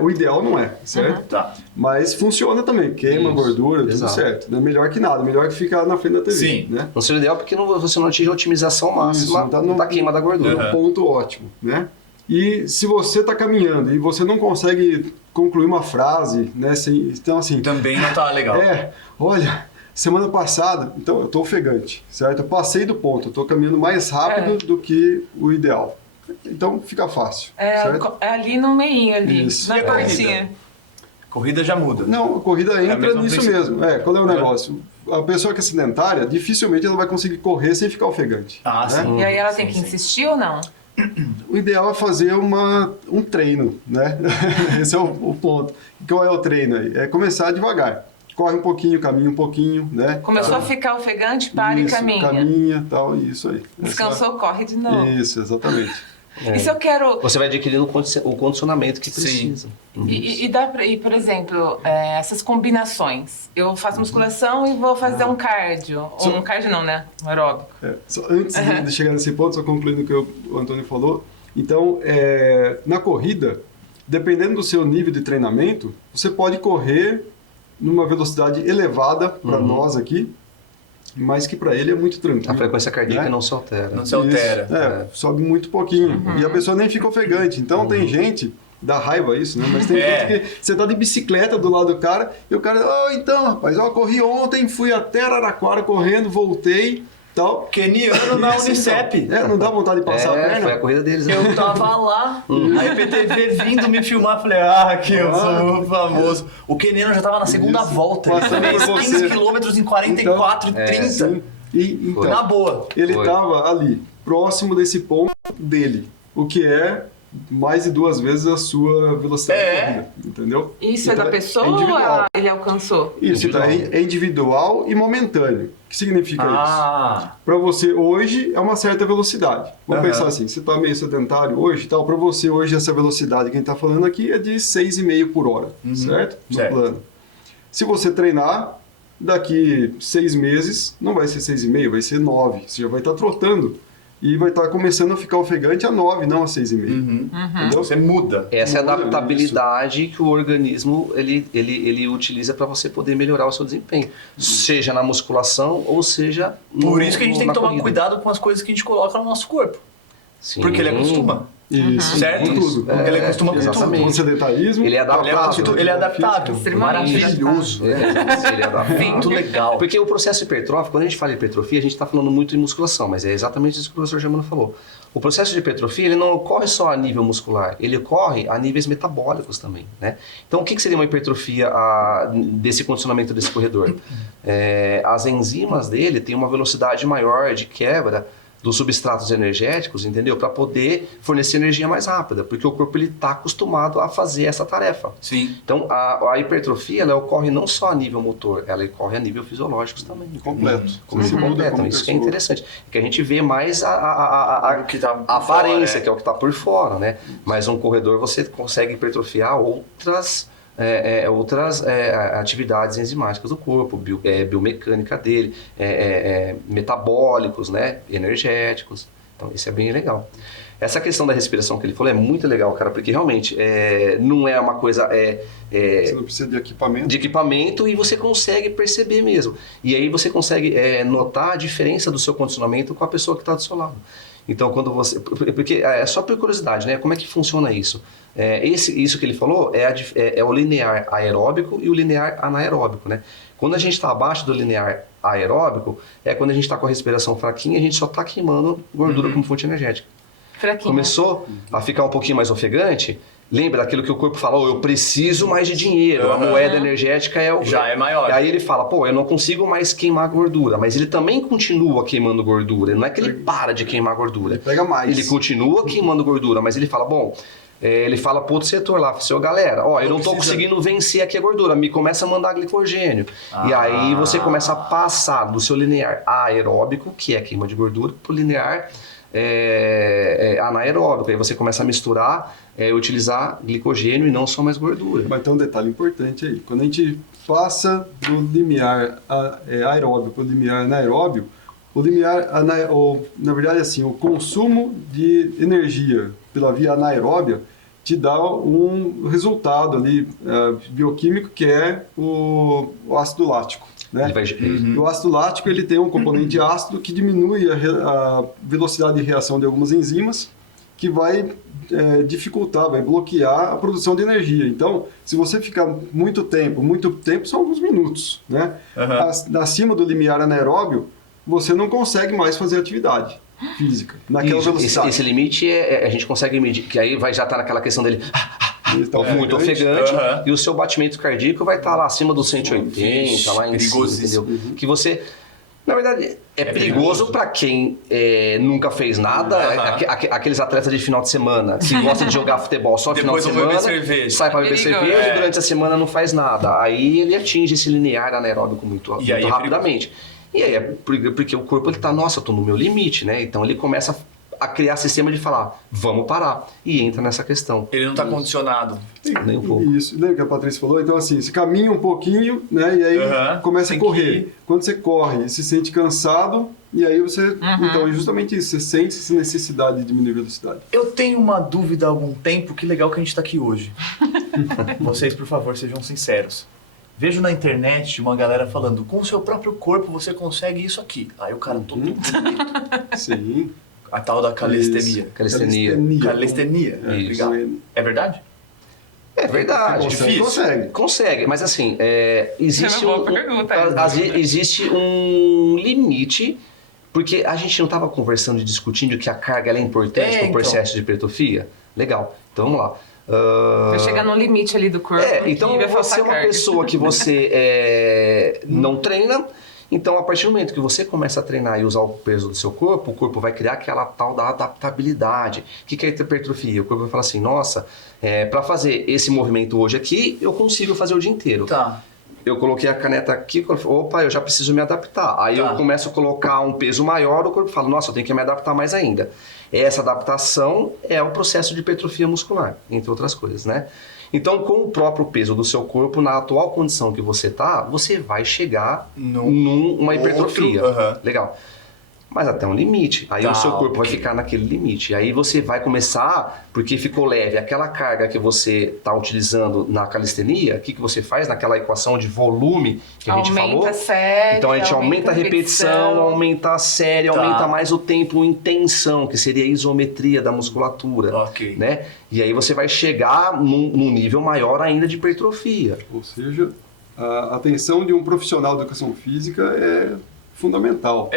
O ideal não é, certo? Tá. Mas funciona também, queima gordura, tudo certo. Não é melhor que nada, melhor que ficar na frente da TV. Sim. Né? Não seria o ideal porque você não atinge a otimização máxima da queima da gordura. Um ponto ótimo, né? E se você está caminhando e você não consegue concluir uma frase, né? Então, assim... Também não está legal. Olha, semana passada... Então, eu estou ofegante, certo? Eu passei do ponto, eu estou caminhando mais rápido do que o ideal. Então, fica fácil, certo? É ali no meinho, ali, Isso. na portinha. Corrida já muda. Não, a corrida entra nisso mesmo. Qual é o negócio? A pessoa que é sedentária, dificilmente ela vai conseguir correr sem ficar ofegante. Ah, né? sim. E aí ela tem que insistir ou não? O ideal é fazer um treino, né? Esse é o ponto. Qual é o treino aí? É começar devagar. Corre um pouquinho, caminha um pouquinho, né? Começou a ficar ofegante, para e caminha. Caminha, tal, isso aí. Descansou, corre de novo. Isso, exatamente. E se eu quero... Você vai adquirindo o condicionamento que precisa. E, por exemplo, essas combinações. Eu faço musculação e vou fazer um cardio. Um cardio não, né? Um aeróbico. Antes de chegar nesse ponto, só concluindo o que o Antônio falou. Então, na corrida, dependendo do seu nível de treinamento, você pode correr numa velocidade elevada para nós aqui, mas que para ele é muito tranquilo. A frequência cardíaca não se altera. Não se altera. Sobe muito pouquinho. E a pessoa nem fica ofegante. Então tem gente, dá raiva isso, né? Mas tem gente que você tá de bicicleta do lado do cara e o cara, então rapaz, eu corri ontem, fui até Araraquara correndo, voltei Então, Keniano na Unicep. Então, não dá vontade de passar a perna? Foi a corrida deles. Eu tava lá, a IPTV vindo me filmar, falei, que eu sou famoso. O Keniano já tava na segunda volta, ele fez 15 km em 44 e 30. Então, na boa. Ele tava ali, próximo desse ponto dele, o que é mais de 2 vezes a sua velocidade de corrida, entendeu? Isso então, é da pessoa ou ele alcançou? Isso, é individual e momentâneo. O que significa isso? Para você hoje é uma certa velocidade. Vamos pensar assim, você está meio sedentário hoje, tal. Para você hoje essa velocidade que a gente está falando aqui é de 6,5 por hora, certo? No plano. Se você treinar, daqui 6 meses não vai ser 6,5, vai ser 9. Você já vai estar trotando. E vai estar começando a ficar ofegante a 9, não a 6,5. Entendeu? Você muda. Essa é a adaptabilidade que o organismo ele utiliza para você poder melhorar o seu desempenho. Seja na musculação ou seja Por isso que a gente tem que tomar cuidado com as coisas que a gente coloca no nosso corpo. Sim. Porque ele acostuma. Isso. Certo? Tudo. Ele acostuma com exatamente. tudo. Com o sedentarismo. Ele é adaptável. Ele é adaptável. Maravilhoso. Ele é adaptável. Muito legal. Porque o processo hipertrófico, quando a gente fala de hipertrofia, a gente está falando muito de musculação, mas é exatamente isso que o professor Germano falou. O processo de hipertrofia, ele não ocorre só a nível muscular, ele ocorre a níveis metabólicos também, né? Então, o que seria uma hipertrofia desse condicionamento desse corredor? As enzimas dele têm uma velocidade maior de quebra dos substratos energéticos, entendeu? Para poder fornecer energia mais rápida, porque o corpo está acostumado a fazer essa tarefa. Sim. Então, a hipertrofia, ela ocorre não só a nível motor, ela ocorre a nível fisiológico também. Completo. Completo. Isso que é interessante. Que a gente vê mais a aparência, que é o que está por fora, né? Mas um corredor, você consegue hipertrofiar outras atividades enzimáticas do corpo, biomecânica dele, metabólicos, né, energéticos. Então isso é bem legal. Essa questão da respiração que ele falou é muito legal, cara, porque realmente não é uma coisa... Você não precisa de equipamento. De equipamento e você consegue perceber mesmo. E aí você consegue notar a diferença do seu condicionamento com a pessoa que está do seu lado. Então, quando você... Porque é só por curiosidade, né? Como é que funciona isso? Isso que ele falou é o linear aeróbico e o linear anaeróbico, né? Quando a gente está abaixo do linear aeróbico, é quando a gente está com a respiração fraquinha, a gente só está queimando gordura como fonte energética. Fraquinha. Começou a ficar um pouquinho mais ofegante, lembra daquilo que o corpo falou, eu preciso mais de dinheiro, a moeda energética já é maior. E aí ele fala, eu não consigo mais queimar gordura, mas ele também continua queimando gordura, não é que ele para de queimar gordura. Ele pega mais. Ele continua queimando gordura, mas ele fala, ele fala pro outro setor lá, galera, eu não tô conseguindo vencer aqui a gordura, me começa a mandar glicogênio. E aí você começa a passar do seu linear aeróbico, que é a queima de gordura, pro linear anaeróbico. Aí você começa a misturar, utilizar glicogênio e não só mais gordura. Mas tem um detalhe importante aí. Quando a gente passa do limiar aeróbio para o limiar anaeróbio, na verdade, assim, o consumo de energia pela via anaeróbia te dá um resultado ali bioquímico que é o ácido lático. Né? O ácido lático ele tem um componente ácido que diminui a velocidade de reação de algumas enzimas, que vai dificultar, vai bloquear a produção de energia. Então, se você ficar muito tempo são alguns minutos, né? Acima do limiar anaeróbio, você não consegue mais fazer atividade física naquela velocidade. Esse limite a gente consegue medir, que aí já está naquela questão dele muito ofegante, e o seu batimento cardíaco vai estar lá acima dos 180, lá em cima, entendeu? Que você... Na verdade, é perigoso para quem nunca fez nada, aqueles atletas de final de semana que gostam de jogar futebol só no final de semana, sai para beber cerveja e durante a semana não faz nada. Aí ele atinge esse linear anaeróbico muito rapidamente. E aí é porque o corpo ele tá, eu tô no meu limite, né? Então ele começa a criar sistema de falar, vamos parar. E entra nessa questão. Ele não tá condicionado. Nem um pouco. Isso, lembra que a Patrícia falou? Então assim, você caminha um pouquinho, né? E aí começa a correr. Quando você corre, se sente cansado, e aí você... Então é justamente isso, você sente essa necessidade de diminuir a velocidade. Eu tenho uma dúvida há algum tempo, que legal que a gente tá aqui hoje. Vocês, por favor, sejam sinceros. Vejo na internet uma galera falando, com o seu próprio corpo você consegue isso aqui. Aí o cara todo bonito. Sim. A tal da calistenia. Calistenia. Obrigado. É verdade? É verdade. Consegue. Consegue, mas assim, existe um limite Porque a gente não estava conversando e discutindo que a carga ela é importante para o processo de hipertrofia? Legal, então vamos lá. Vai chegar no limite ali do corpo. Então você é uma pessoa que você não treina, então a partir do momento que você começa a treinar e usar o peso do seu corpo, o corpo vai criar aquela tal da adaptabilidade. O que é hipertrofia? O corpo vai falar assim, nossa, para fazer esse movimento hoje aqui, eu consigo fazer o dia inteiro. Tá. Eu coloquei a caneta aqui, opa, eu já preciso me adaptar. Aí eu começo a colocar um peso maior, o corpo fala, nossa, eu tenho que me adaptar mais ainda. Essa adaptação é o processo de hipertrofia muscular, entre outras coisas, né? Então, com o próprio peso do seu corpo, na atual condição que você tá, você vai chegar numa hipertrofia. Legal. Mas até um limite. Aí o seu corpo vai ficar naquele limite. Aí você vai começar, porque ficou leve, aquela carga que você está utilizando na calistenia, o que você faz naquela equação de volume que a gente falou? Aumenta a série, então a gente aumenta a repetição, aumenta a série, aumenta mais o tempo em tensão, que seria a isometria da musculatura. Né? E aí você vai chegar num nível maior ainda de hipertrofia. Ou seja, a atenção de um profissional de educação física é fundamental.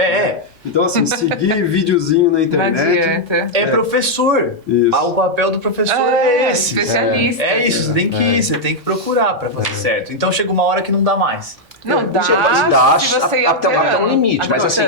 Então, assim, seguir videozinho na internet... professor. Isso. O papel do professor é esse. Especialista. É isso, você tem que procurar para fazer certo. Então chega uma hora que não dá mais. Não, dá se você até um limite, mas assim,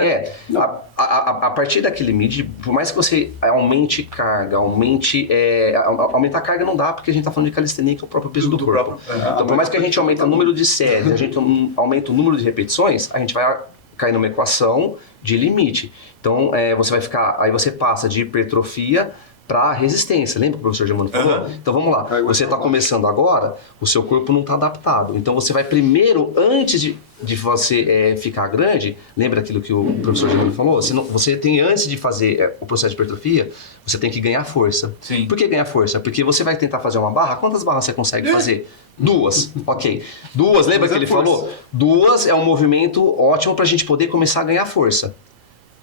a partir daquele limite, por mais que você aumente carga, aumentar a carga não dá, porque a gente tá falando de calistenia, que é o próprio peso do corpo. Então, por mais que a gente aumente o número de séries, a gente aumenta o número de repetições, a gente vai cair numa equação de limite. Então, você vai ficar, aí você passa de hipertrofia para resistência. Lembra que o professor Germano falou? Então vamos lá. Você está começando agora, o seu corpo não está adaptado. Então você vai primeiro, antes de você ficar grande, lembra aquilo que o professor Germano falou? Você tem, antes de fazer o processo de hipertrofia, você tem que ganhar força. Sim. Por que ganhar força? Porque você vai tentar fazer uma barra. Quantas barras você consegue fazer? 2. Ok. 2, lembra que ele falou? 2 é um movimento ótimo para a gente poder começar a ganhar força.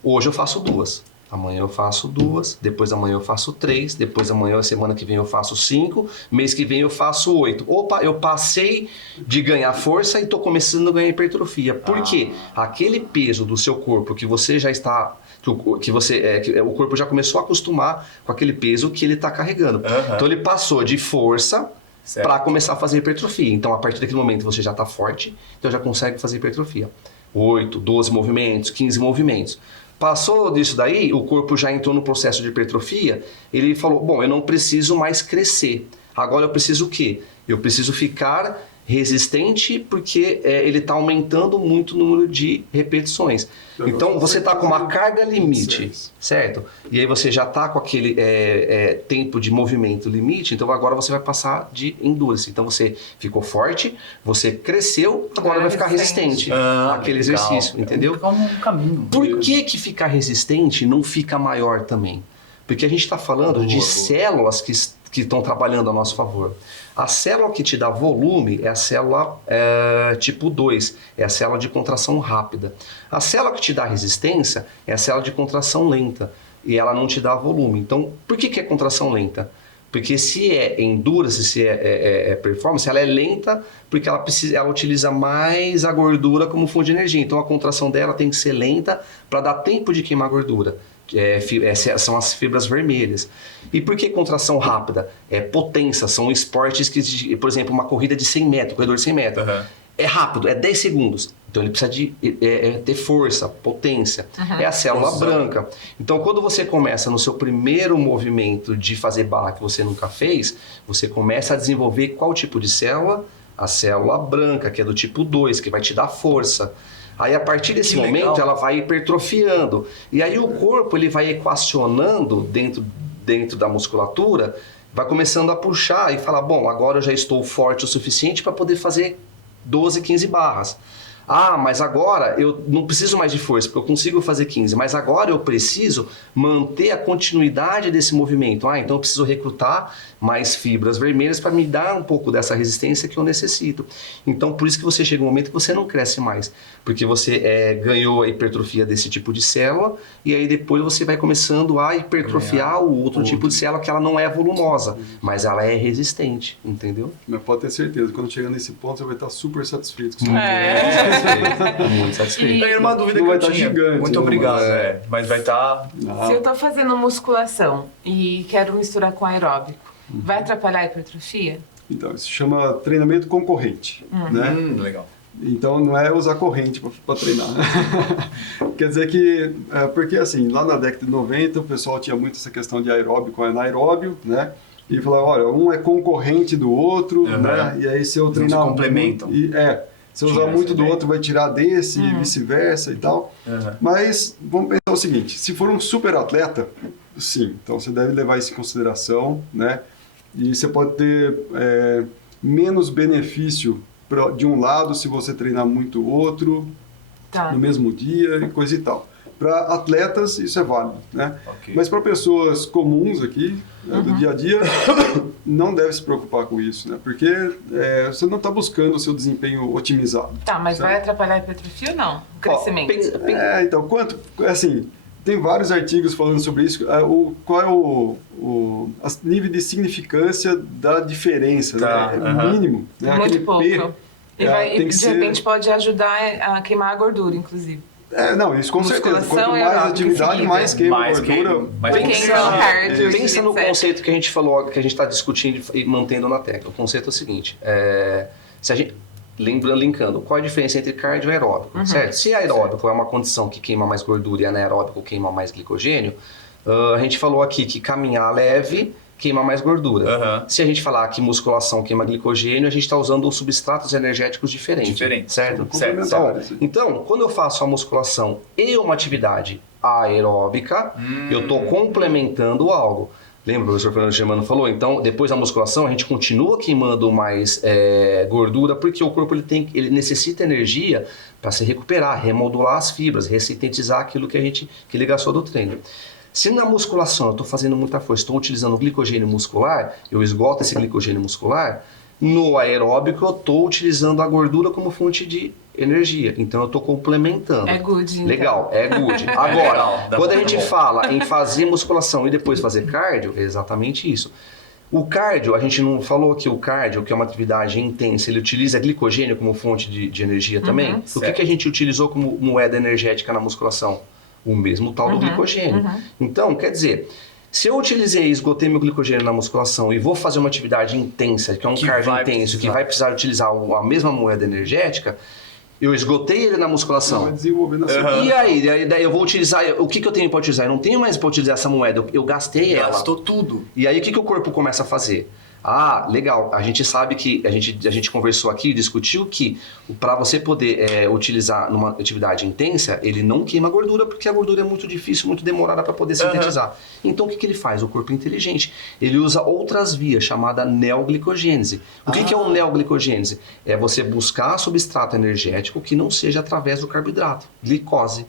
Hoje eu faço 2. Amanhã eu faço 2, depois amanhã eu faço 3, depois amanhã, semana que vem eu faço 5, mês que vem eu faço 8. Opa, eu passei de ganhar força e estou começando a ganhar hipertrofia. Por quê? Aquele peso do seu corpo que você já está... o corpo já começou a acostumar com aquele peso que ele está carregando. Então ele passou de força para começar a fazer hipertrofia. Então a partir daquele momento você já está forte, então já consegue fazer hipertrofia. 8, 12 movimentos, 15 movimentos. Passou disso daí, o corpo já entrou no processo de hipertrofia, ele falou, bom, eu não preciso mais crescer. Agora eu preciso o quê? Eu preciso ficar resistente porque ele está aumentando muito o número de repetições. Então você está com uma carga limite, certo? E aí você já está com aquele tempo de movimento limite, então agora você vai passar de endurance. Então você ficou forte, você cresceu, agora vai ficar resistente àquele exercício, entendeu? É um caminho. Por que ficar resistente não fica maior também? Porque a gente está falando de células que estão trabalhando a nosso favor. A célula que te dá volume é a célula tipo 2, é a célula de contração rápida. A célula que te dá resistência é a célula de contração lenta e ela não te dá volume. Então, por que é contração lenta? Porque se é endurance, se é performance, ela é lenta porque ela utiliza mais a gordura como fonte de energia. Então a contração dela tem que ser lenta para dar tempo de queimar gordura. São as fibras vermelhas. E por que contração rápida? É potência, são esportes que, por exemplo, uma corrida de 100 metros, corredor de 100 metros. É rápido, é 10 segundos. Então ele precisa de ter força, potência. É a célula branca. Então quando você começa no seu primeiro movimento de fazer barra que você nunca fez, você começa a desenvolver qual tipo de célula? A célula branca, que é do tipo 2, que vai te dar força. Aí a partir desse momento ela vai hipertrofiando. E aí o corpo ele vai equacionando dentro da musculatura, vai começando a puxar e falar, bom, agora eu já estou forte o suficiente para poder fazer 12, 15 barras. Ah, mas agora eu não preciso mais de força, porque eu consigo fazer 15, mas agora eu preciso manter a continuidade desse movimento. Ah, então eu preciso recrutar mais fibras vermelhas para me dar um pouco dessa resistência que eu necessito. Então por isso que você chega um momento que você não cresce mais, porque você ganhou a hipertrofia desse tipo de célula e aí depois você vai começando a hipertrofiar o outro tipo de célula que ela não é volumosa, mas ela é resistente, entendeu? Mas pode ter certeza, quando chegar nesse ponto você vai estar super satisfeito com isso. satisfeito. Muito satisfeito. Era uma dúvida Não que vai eu tá tinha. gigante, Muito não, obrigado, mas- mas vai estar... Se eu tô fazendo musculação e quero misturar com aeróbico, vai atrapalhar a hipertrofia? Então, isso se chama treinamento concorrente, né? Legal. Então, não é usar corrente para treinar. Quer dizer que, porque assim, lá na década de 90, o pessoal tinha muito essa questão de aeróbico e anaeróbio, né? E falava, olha, um é concorrente do outro, né? E aí se eu treinar se complementam. Se eu usar Tira muito essa do ideia. outro, vai tirar desse e vice-versa e tal. Mas vamos pensar o seguinte, se for um super atleta, sim, então você deve levar isso em consideração, né? E você pode ter menos benefício de um lado se você treinar muito o outro Tá. no mesmo dia e coisa e tal. Para atletas, isso é válido, né? Ok. Mas para pessoas comuns aqui, né, do dia a dia, não deve se preocupar com isso, né? Porque você não está buscando o seu desempenho otimizado. Tá, mas certo? vai atrapalhar a hipertrofia ou não? O crescimento? Então, assim, tem vários artigos falando sobre isso. Qual é o nível de significância da diferença? Tá, Né? É mínimo. Né? Muito Aquele pouco. P, E tem que de ser- repente pode ajudar a queimar a gordura, inclusive. Não, isso com certeza. Musculação Quanto e mais aeróbico em atividade, seguida. mais queima Mais gordura. queima, mais Pra quem Pensa- não cardio, Pensa no etc. conceito que a gente falou, que a gente está discutindo e mantendo na tecla. O conceito é o seguinte: se a gente, linkando, qual a diferença entre cardio e aeróbico, certo? Se aeróbico é uma condição que queima mais gordura e anaeróbico queima mais glicogênio, a gente falou aqui que caminhar leve queima mais gordura. Se a gente falar que musculação queima glicogênio, a gente está usando substratos energéticos diferentes. Certo? Complementares. Então, quando eu faço a musculação e uma atividade aeróbica, eu estou complementando algo. Lembra o professor Fernando Germano falou? Então, depois da musculação, a gente continua queimando mais gordura, porque o corpo ele necessita energia para se recuperar, remodular as fibras, ressintetizar aquilo que ele gastou do treino. Se na musculação eu estou fazendo muita força, estou utilizando glicogênio muscular, eu esgoto esse glicogênio muscular, no aeróbico eu estou utilizando a gordura como fonte de energia. Então eu estou complementando. É good, então. Legal, é good. Legal, Agora, dá quando a bom, gente bom. fala em fazer musculação e depois fazer cardio, é exatamente isso. O cardio, a gente não falou que o cardio, que é uma atividade intensa, ele utiliza glicogênio como fonte de energia também? O que a gente utilizou como moeda energética na musculação? O mesmo tal do glicogênio. Então, quer dizer, se eu utilizei e esgotei meu glicogênio na musculação e vou fazer uma atividade intensa, que é um cardio intenso, que vai precisar utilizar a mesma moeda energética, eu esgotei ele na Vai musculação. desenvolver na E aí, daí eu vou utilizar, o que eu tenho para utilizar? Eu não tenho mais para utilizar essa moeda, eu gastei ela. Gastou tudo. E aí o que o corpo começa a fazer? Ah, legal, a gente sabe que, a gente conversou aqui, discutiu que para você poder utilizar numa atividade intensa, ele não queima gordura, porque a gordura é muito difícil, muito demorada para poder sintetizar. Então o que ele faz? O corpo é inteligente, ele usa outras vias, chamada neoglicogênese. O que é o neoglicogênese? É você buscar substrato energético que não seja através do carboidrato, glicose.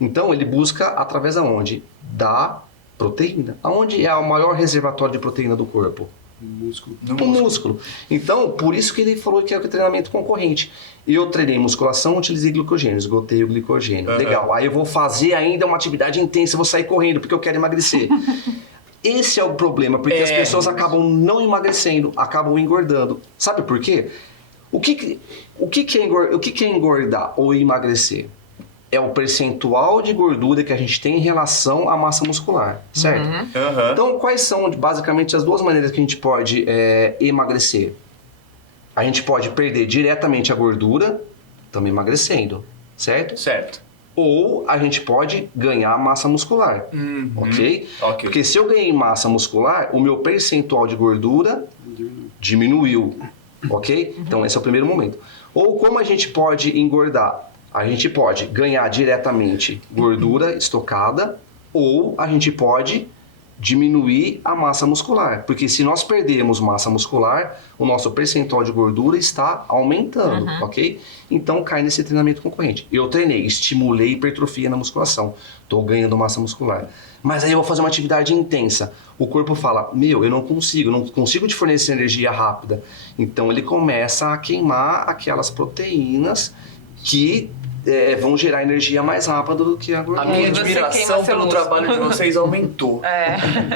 Então ele busca através aonde? Da proteína. Aonde é o maior reservatório de proteína do corpo? músculo. O músculo. Então, por isso que ele falou que é o treinamento concorrente. Eu treinei musculação, utilizei glicogênio, esgotei o glicogênio. Legal. Aí eu vou fazer ainda uma atividade intensa, vou sair correndo porque eu quero emagrecer. Esse é o problema, porque as pessoas acabam não emagrecendo, acabam engordando. Sabe por quê? O que é engordar ou emagrecer? É o percentual de gordura que a gente tem em relação à massa muscular, certo? Então, quais são basicamente as duas maneiras que a gente pode emagrecer? A gente pode perder diretamente a gordura, estamos emagrecendo, certo? Certo. Ou a gente pode ganhar massa muscular, ok? Porque se eu ganhei massa muscular, o meu percentual de gordura diminuiu, ok? Então, esse é o primeiro momento. Ou como a gente pode engordar? A gente pode ganhar diretamente gordura estocada ou a gente pode diminuir a massa muscular. Porque se nós perdermos massa muscular, o nosso percentual de gordura está aumentando, ok? Então cai nesse treinamento concorrente. Eu treinei, estimulei hipertrofia na musculação, estou ganhando massa muscular. Mas aí eu vou fazer uma atividade intensa. O corpo fala, eu não consigo te fornecer energia rápida. Então ele começa a queimar aquelas proteínas que vão gerar energia mais rápido do que a gordura. A minha você admiração queima pelo seu trabalho de vocês aumentou.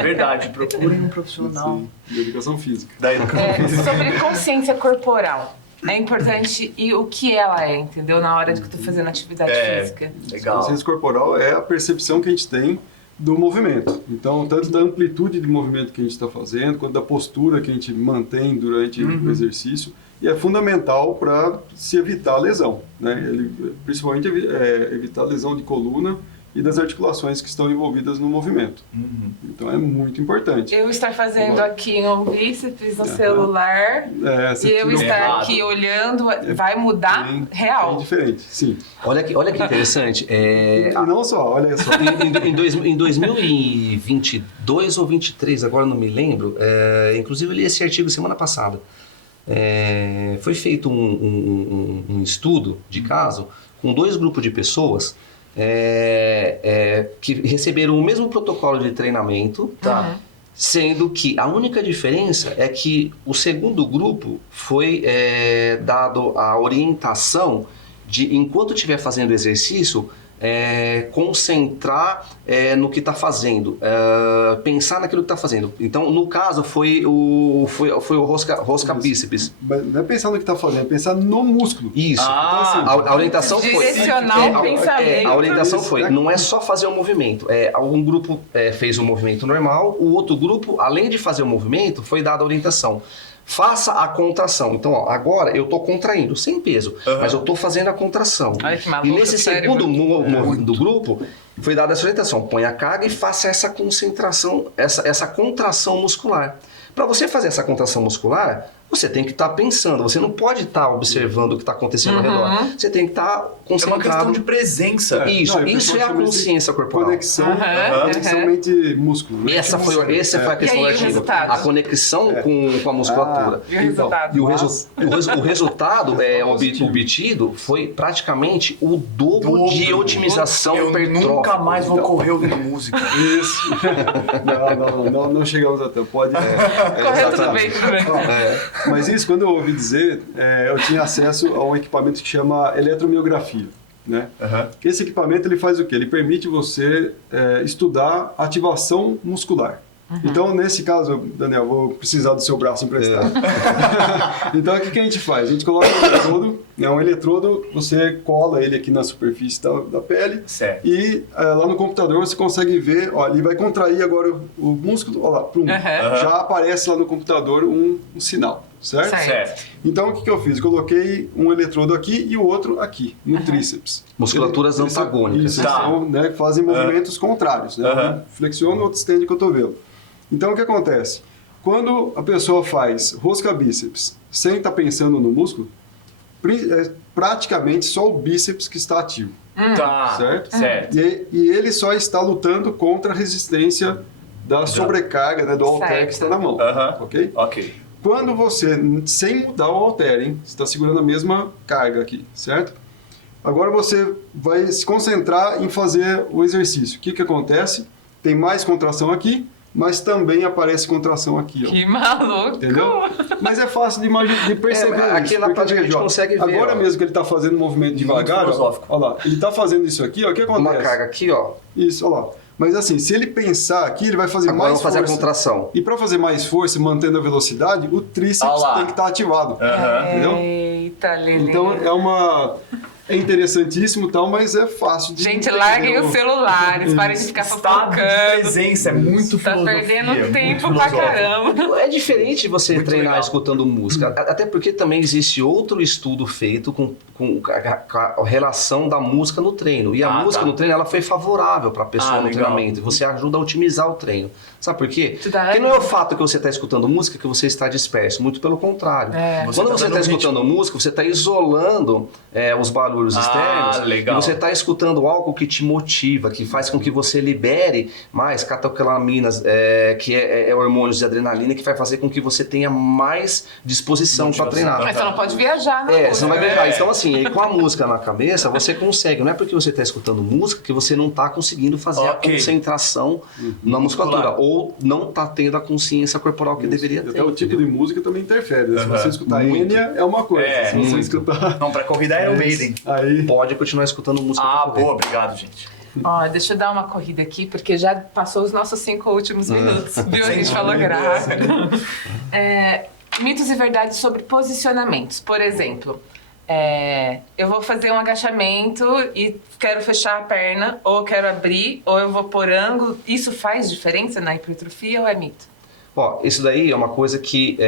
Verdade, procurem um profissional Sim, de educação física. da educação. Sobre consciência corporal. é importante e o que ela é, entendeu? Na hora de que eu tô fazendo atividade física. Legal. A consciência corporal é a percepção que a gente tem do movimento. Então, tanto da amplitude de movimento que a gente está fazendo, quanto da postura que a gente mantém durante o exercício. E é fundamental para se evitar a lesão, né? Principalmente evitar a lesão de coluna e das articulações que estão envolvidas no movimento. Então é muito importante. Eu estar fazendo aqui um bíceps no celular e eu estar aqui olhando, vai mudar real. É diferente, sim. Olha que interessante. E não só, olha só. Em 2022 ou 23, agora não me lembro, inclusive eu li esse artigo semana passada. Foi feito um estudo de caso com 2 grupos de pessoas que receberam o mesmo protocolo de treinamento, sendo que a única diferença é que o segundo grupo foi dado a orientação de, enquanto estiver fazendo exercício, concentrar no que está fazendo, pensar naquilo que está fazendo. Então, no caso, foi o rosca bíceps. Mas não é pensar no que está fazendo, é pensar no músculo. Isso. Então, assim, a orientação foi... Direcionar o pensamento. A orientação foi, não é só fazer o movimento. Um grupo fez o movimento normal, o outro grupo, além de fazer o movimento, foi dada a orientação. Faça a contração. Então, ó, agora eu estou contraindo, sem peso, mas eu estou fazendo a contração. Ai, que maluco, E nesse sério, segundo movimento do grupo, foi dada essa orientação. Põe a carga e faça essa concentração, essa contração muscular. Para você fazer essa contração muscular, você tem que estar pensando, você não pode estar observando o que está acontecendo ao redor. Você tem que estar concentrado. É uma questão de presença. Isso é a consciência corporal. Conexão mente-músculo. Né? Essa foi a questão do artigo. A conexão com a musculatura. E o resultado? E o resultado obtido foi praticamente o dobro de otimização Eu hipertrófica. nunca mais vou correr ouvindo música. Isso. não chegamos até. Pode. Correu tudo bem, tudo bem. Mas isso, quando eu ouvi dizer, eu tinha acesso a um equipamento que chama eletromiografia. Né? Esse equipamento ele faz o quê? Ele permite você estudar ativação muscular. Então, nesse caso, Daniel, vou precisar do seu braço emprestado. Então, o que a gente faz? A gente coloca um eletrodo, você cola ele aqui na superfície da pele. Certo. E lá no computador você consegue ver, ó, ele vai contrair agora o músculo, ó lá, já aparece lá no computador um sinal, certo? Certo. Então, o que eu fiz? Eu coloquei um eletrodo aqui e o outro aqui, no tríceps. Musculaturas antagônicas. Isso, são, né, fazem movimentos contrários. Né? Um flexiona, o outro estende o cotovelo. Então, o que acontece? Quando a pessoa faz rosca bíceps sem estar pensando no músculo, praticamente só o bíceps que está ativo. Certo? E ele só está lutando contra a resistência da sobrecarga, né, do halter que está na mão. Ok? Quando você, sem mudar o halter, hein, você está segurando a mesma carga aqui, certo? Agora você vai se concentrar em fazer o exercício. O que acontece? Tem mais contração aqui, mas também aparece contração aqui. Ó. Que maluco! Entendeu? Mas é fácil de perceber aqui isso. Na prática a gente consegue ver. Agora mesmo que ele está fazendo o movimento devagar, ó lá, ele está fazendo isso aqui, ó, o que acontece? Uma carga aqui, ó. Isso, ó lá. Mas assim, se ele pensar aqui, ele vai fazer agora mais força. Agora fazer a contração. E para fazer mais força, mantendo a velocidade, o tríceps tem que estar ativado. Entendeu? Eita, Lelê. Então é interessantíssimo e tal, mas é fácil de gente, larguem os celulares, parem de ficar fofocando. Presença, é muito filosofia. Tá perdendo tempo pra caramba. É diferente você muito treinar escutando música, até porque também existe outro estudo feito com a relação da música no treino. E a música no treino, ela foi favorável para a pessoa no treinamento. E você ajuda a otimizar o treino. Sabe por quê? Porque não é o fato que você está escutando música que você está disperso, muito pelo contrário. Quando você está escutando música, você está isolando os barulhos externos. Legal. E você está escutando algo que te motiva, que faz com que você libere mais catecolaminas, que é hormônios de adrenalina, que vai fazer com que você tenha mais disposição para treinar. Mas você não pode viajar, né? Você não vai viajar. Então, assim, com a música na cabeça, você consegue. Não é porque você está escutando música que você não está conseguindo fazer a concentração na musculatura. Ou não está tendo a consciência corporal que deveria ter. Até o tipo de música também interfere. Se você escutar Enya, é uma coisa. Se você escutar... Não, para corrida é Iron Maiden. Aí... Pode continuar escutando música. Boa, obrigado, gente. Ó, deixa eu dar uma corrida aqui, porque já passou os nossos 5 últimos minutos, viu? A gente falou rápido. Mitos e verdades sobre posicionamentos. Por exemplo, eu vou fazer um agachamento e quero fechar a perna, ou eu quero abrir, ou eu vou pôr ângulo. Isso faz diferença na hipertrofia ou é mito? Ó, isso daí é uma coisa que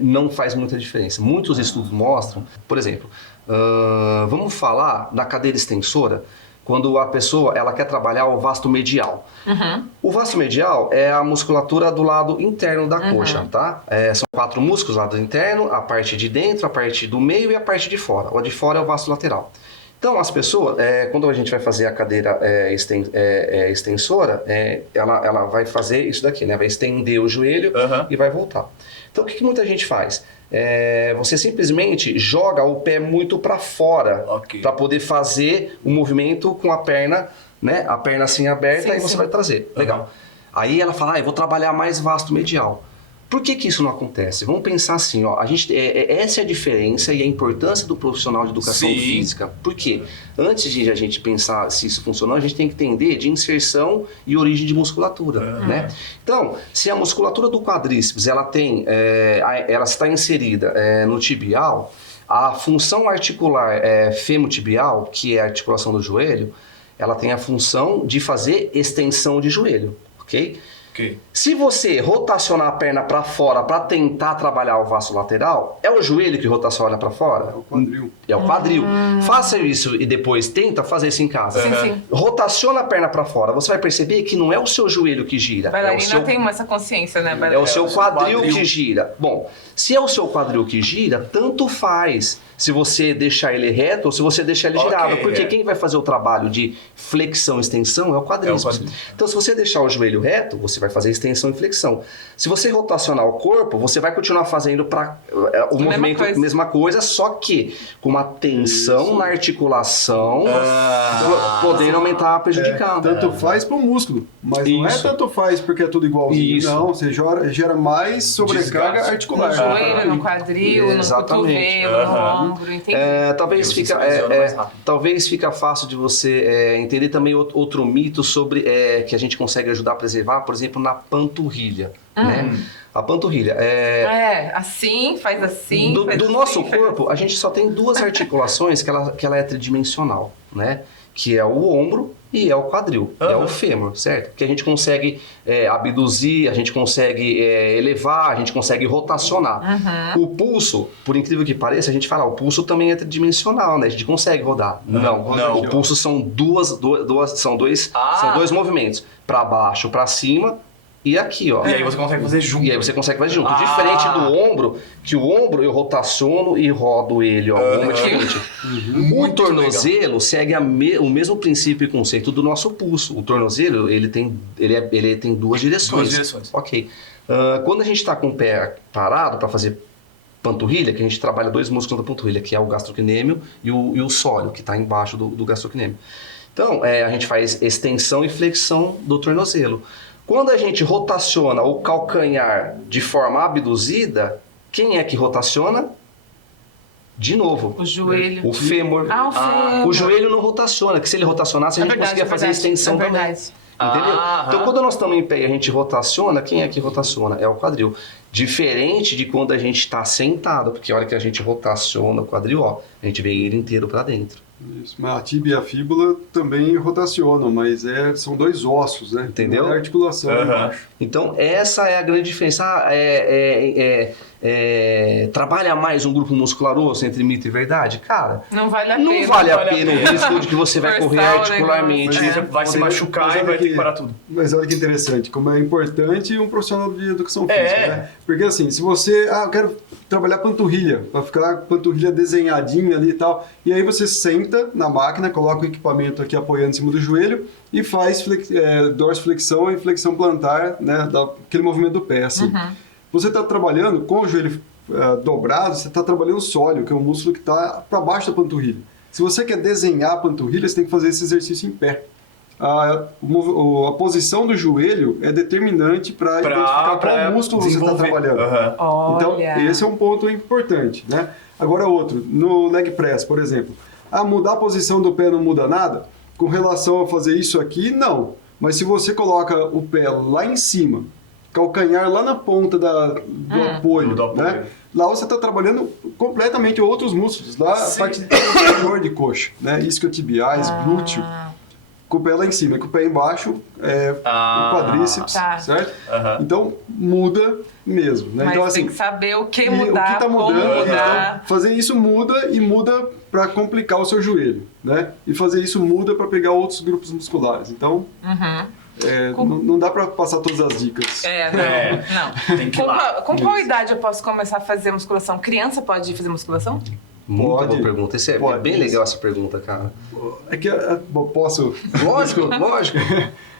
não faz muita diferença. Muitos estudos mostram, por exemplo, vamos falar da cadeira extensora, quando a pessoa ela quer trabalhar o vasto medial. O vasto medial é a musculatura do lado interno da coxa, tá? São 4 músculos, o lado interno, a parte de dentro, a parte do meio e a parte de fora. O de fora é o vasto lateral. Então, as pessoas, quando a gente vai fazer a cadeira extensora, ela vai fazer isso daqui, né? Vai estender o joelho e vai voltar. Então, o que muita gente faz? Você simplesmente joga o pé muito para fora, para poder fazer o movimento com a perna, né? A perna assim aberta, e você vai trazer. Legal. Aí ela fala, eu vou trabalhar mais vasto medial. Por que isso não acontece? Vamos pensar assim, ó, essa é a diferença e a importância do profissional de educação física. Por quê? Antes de a gente pensar se isso funcionou, a gente tem que entender de inserção e origem de musculatura, né? Então, se a musculatura do quadríceps, ela está inserida no tibial, a função articular femotibial, que é a articulação do joelho, ela tem a função de fazer extensão de joelho, ok? Se você rotacionar a perna para fora para tentar trabalhar o vasto lateral, é o joelho que rotaciona para fora? É o quadril. É o quadril. Faça isso e depois tenta fazer isso em casa. Sim. Rotaciona a perna para fora, você vai perceber que não é o seu joelho que gira. Bailarina tem essa consciência, né? É o seu quadril que gira. Bom, se é o seu quadril que gira, tanto faz se você deixar ele reto ou se você deixar ele girado. Porque quem vai fazer o trabalho de flexão e extensão é o quadríceps. Então, se você deixar o joelho reto, você vai fazer extensão e flexão. Se você rotacionar o corpo, você vai continuar fazendo o movimento, mesma coisa, só que com uma tensão na articulação, podendo aumentar, prejudicar. Tanto faz para o músculo, mas não é tanto faz porque é tudo igualzinho. Não, você gera mais sobrecarga articular. No joelho, no quadril, no cotovelo, no ombro, entendi. Talvez fica fácil de você entender também outro mito sobre que a gente consegue ajudar a preservar, por exemplo, na panturrilha. Né? A panturrilha assim, faz assim. Do nosso corpo, a gente só tem 2 articulações que ela é tridimensional, né? Que é o ombro e é o quadril, é o fêmur, certo? Que a gente consegue abduzir, a gente consegue elevar, a gente consegue rotacionar. O pulso, por incrível que pareça, a gente fala, o pulso também é tridimensional, né? A gente consegue rodar. Não. O pulso são dois movimentos, para baixo, para cima. E aqui, ó. E aí você consegue fazer junto. Diferente do ombro, que o ombro eu rotaciono e rodo ele, ó. É diferente. O tornozelo segue o mesmo princípio e conceito do nosso pulso. O tornozelo, ele tem 2 direções. Ok. Quando a gente está com o pé parado para fazer panturrilha, que a gente trabalha 2 músculos da panturrilha, que é o gastrocnêmio e o sóleo, que está embaixo do gastrocnêmio. Então, a gente faz extensão e flexão do tornozelo. Quando a gente rotaciona o calcanhar de forma abduzida, quem é que rotaciona? De novo. O joelho. O fêmur. O fêmur. O joelho não rotaciona, que se ele rotacionasse, a gente conseguia fazer a extensão também. Entendeu? Então, quando nós estamos em pé e a gente rotaciona, quem é que rotaciona? É o quadril. Diferente de quando a gente está sentado, porque a hora que a gente rotaciona o quadril, ó, a gente vê ele inteiro para dentro. Isso, mas a tíbia e a fíbula também rotacionam, mas são 2 ossos, né? Entendeu? Não é articulação embaixo. Então, essa é a grande diferença. Trabalha mais um grupo muscular-osso entre mito e verdade? Cara, não vale a pena. Não vale a pena o risco de que você vai correr articularmente. Você vai se machucar e vai ter que parar tudo. Mas olha que interessante, como é importante um profissional de educação física, né? Porque assim, se você, eu quero trabalhar panturrilha, para ficar panturrilha desenhadinha ali e tal, e aí você senta na máquina, coloca o equipamento aqui apoiando em cima do joelho e faz dorsiflexão e flexão plantar, né, aquele movimento do pé, assim. Você está trabalhando com o joelho dobrado, você está trabalhando o sóleo, que é um músculo que está para baixo da panturrilha. Se você quer desenhar a panturrilha, você tem que fazer esse exercício em pé. A posição do joelho é determinante para identificar qual músculo você está trabalhando. Então, esse é um ponto importante, né? Agora outro, no leg press, por exemplo. Mudar a posição do pé não muda nada? Com relação a fazer isso aqui, não. Mas se você coloca o pé lá em cima calcanhar lá na ponta do apoio, Do apoio. né? Lá você está trabalhando completamente outros músculos, lá a parte inferior de coxa, né? Isquiotibiais, glúteo, com o pé lá em cima, e com o pé embaixo o quadríceps, Tá. certo? Aham. Então muda mesmo, né? Mas Então, tem assim, que saber o que e mudar, o que está como mudando, mudar. então, fazer isso muda para complicar o seu joelho, né? E fazer isso muda para pegar outros grupos musculares. Então, não dá para passar todas as dicas. Não. Tem que ir Com, lá. com qual idade eu posso começar a fazer musculação? Criança pode fazer musculação? Muito Pode. boa pergunta. Isso é Pode. bem legal essa pergunta, cara. É que posso. Lógico, lógico.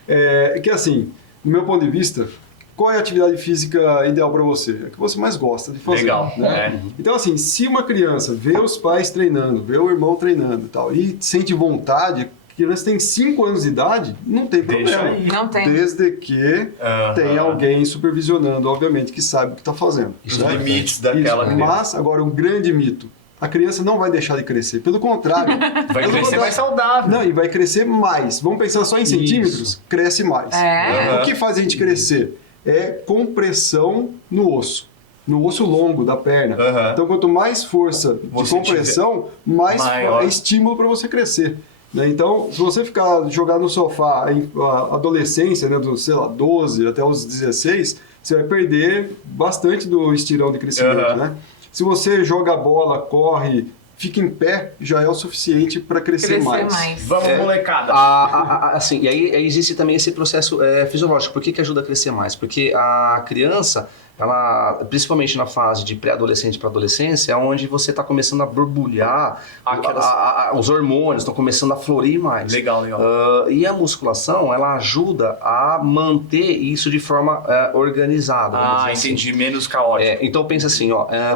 É que assim, do meu ponto de vista, qual é a atividade física ideal para você? É que você mais gosta de fazer. Legal. Né? Então, assim, se uma criança vê os pais treinando, vê o irmão treinando e tal, e sente vontade, a criança tem 5 anos de idade, não tem Deixa problema. aí. Não tem. Desde que tem alguém supervisionando, obviamente, que sabe o que está fazendo. Os né? limites daquela Isso. criança. Mas, agora, um grande mito. A criança não vai deixar de crescer. Pelo contrário. Vai pelo crescer contrário. mais saudável. Não, e vai crescer mais. Vamos pensar só em centímetros? Cresce mais. É. O que faz a gente crescer? É compressão no osso longo da perna. Aham. Então, quanto mais força de Você compressão, mais maior. é estímulo para você crescer. Né? Então, se você jogar no sofá a adolescência, né, dos, sei lá, 12 até os 16, você vai perder bastante do estirão de crescimento. Aham. Né? Se você joga a bola, corre, fica em pé, já é o suficiente para crescer mais. Vamos, molecada. Assim, e aí existe também esse processo fisiológico. Por que ajuda a crescer mais? Porque a criança, ela, principalmente na fase de pré-adolescente para adolescência, é onde você está começando a borbulhar, os hormônios estão começando a florir mais. Legal, legal. E a musculação, ela ajuda a manter isso de forma organizada. vamos dizer assim. Entendi. Menos caótico. Então pensa assim,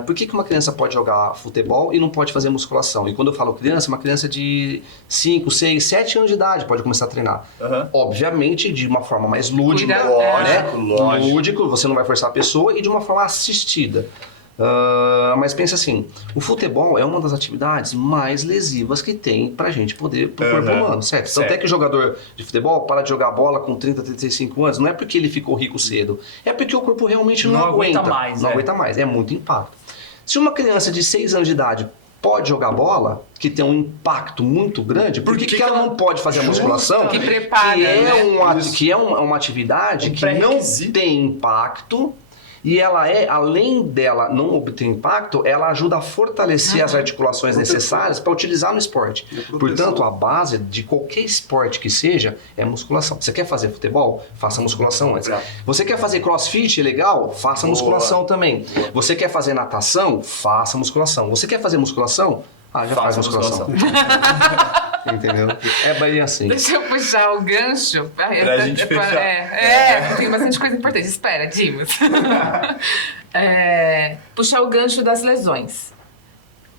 por que uma criança pode jogar futebol e não pode fazer musculação? E quando eu falo criança, uma criança de 5, 6, 7 anos de idade pode começar a treinar. Aham. Obviamente, de uma forma mais lúdica, Lógico. lúdico, você não vai forçar a pessoa, e de uma forma assistida. Mas pensa assim, o futebol é uma das atividades mais lesivas que tem pra gente poder, pro corpo humano, certo? Tanto é que o jogador de futebol para de jogar bola com 30, 35 anos, não é porque ele ficou rico cedo, é porque o corpo realmente não aguenta mais. não aguenta mais, é muito impacto. Se uma criança de 6 anos de idade pode jogar bola, que tem um impacto muito grande, por que ela não pode fazer a musculação? Que prepara, Que é uma atividade que não pré-requisito. tem impacto, e ela além dela não obter impacto, ela ajuda a fortalecer as articulações necessárias para utilizar no esporte. Portanto, a base de qualquer esporte que seja é musculação. Você quer fazer futebol? Faça musculação antes. Você quer fazer crossfit? Legal? Faça musculação também. Você quer fazer natação? Faça musculação. Você quer fazer musculação? Já faz musculação. Entendeu? É bem assim. Deixa eu puxar o gancho. Pra gente fechar. Tem bastante coisa importante. Espera, Dimas. Puxar o gancho das lesões.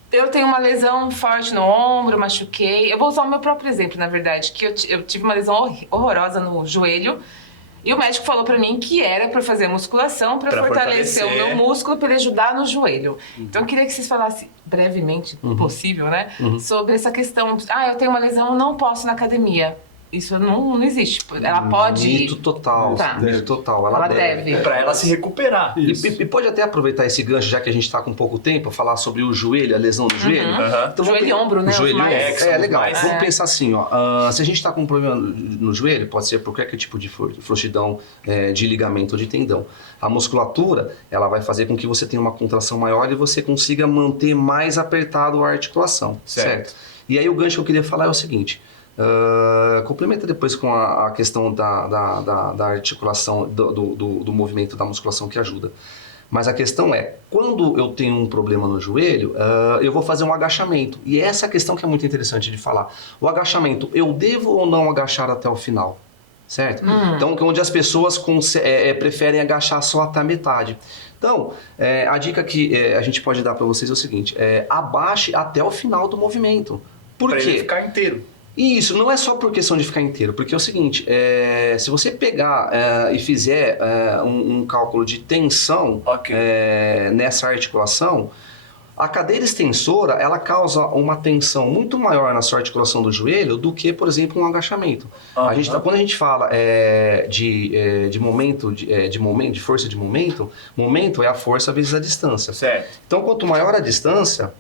Eu tenho uma lesão forte no ombro, machuquei. Eu vou usar o meu próprio exemplo, na verdade, que eu tive uma lesão horrorosa no joelho. E o médico falou pra mim que era pra fazer musculação, pra fortalecer o meu músculo, pra ele ajudar no joelho. Então eu queria que vocês falassem brevemente, possível, né? Sobre essa questão de, eu tenho uma lesão, não posso ir na academia. Isso não existe. Ela pode Mito total. Tá. Mito total. Ela deve. Pra ela se recuperar. E pode até aproveitar esse gancho, já que a gente está com pouco tempo, falar sobre o joelho, a lesão do joelho. Então, joelho e ombro, né? Joelho legal. mais. Vamos pensar assim, se a gente está com um problema no joelho, pode ser por qualquer tipo de frouxidão de ligamento ou de tendão. A musculatura, ela vai fazer com que você tenha uma contração maior e você consiga manter mais apertado a articulação, certo? E aí o gancho que eu queria falar é o seguinte... complementa depois com a questão da articulação, do movimento da musculação que ajuda. Mas a questão é, quando eu tenho um problema no joelho, eu vou fazer um agachamento. E essa é a questão que é muito interessante de falar. O agachamento, eu devo ou não agachar até o final? Certo? Então, onde as pessoas preferem agachar só até a metade. Então, a dica que a gente pode dar para vocês é o seguinte, abaixe até o final do movimento. Por quê? Pra ele ficar inteiro. E isso não é só por questão de ficar inteiro, porque é o seguinte, se você pegar e fizer um cálculo de tensão nessa articulação, A cadeira extensora, ela causa uma tensão muito maior na sua articulação do joelho do que, por exemplo, um agachamento. Quando a gente fala de momento, de força de momento, momento é a força vezes a distância. Certo. Então, quanto maior a distância,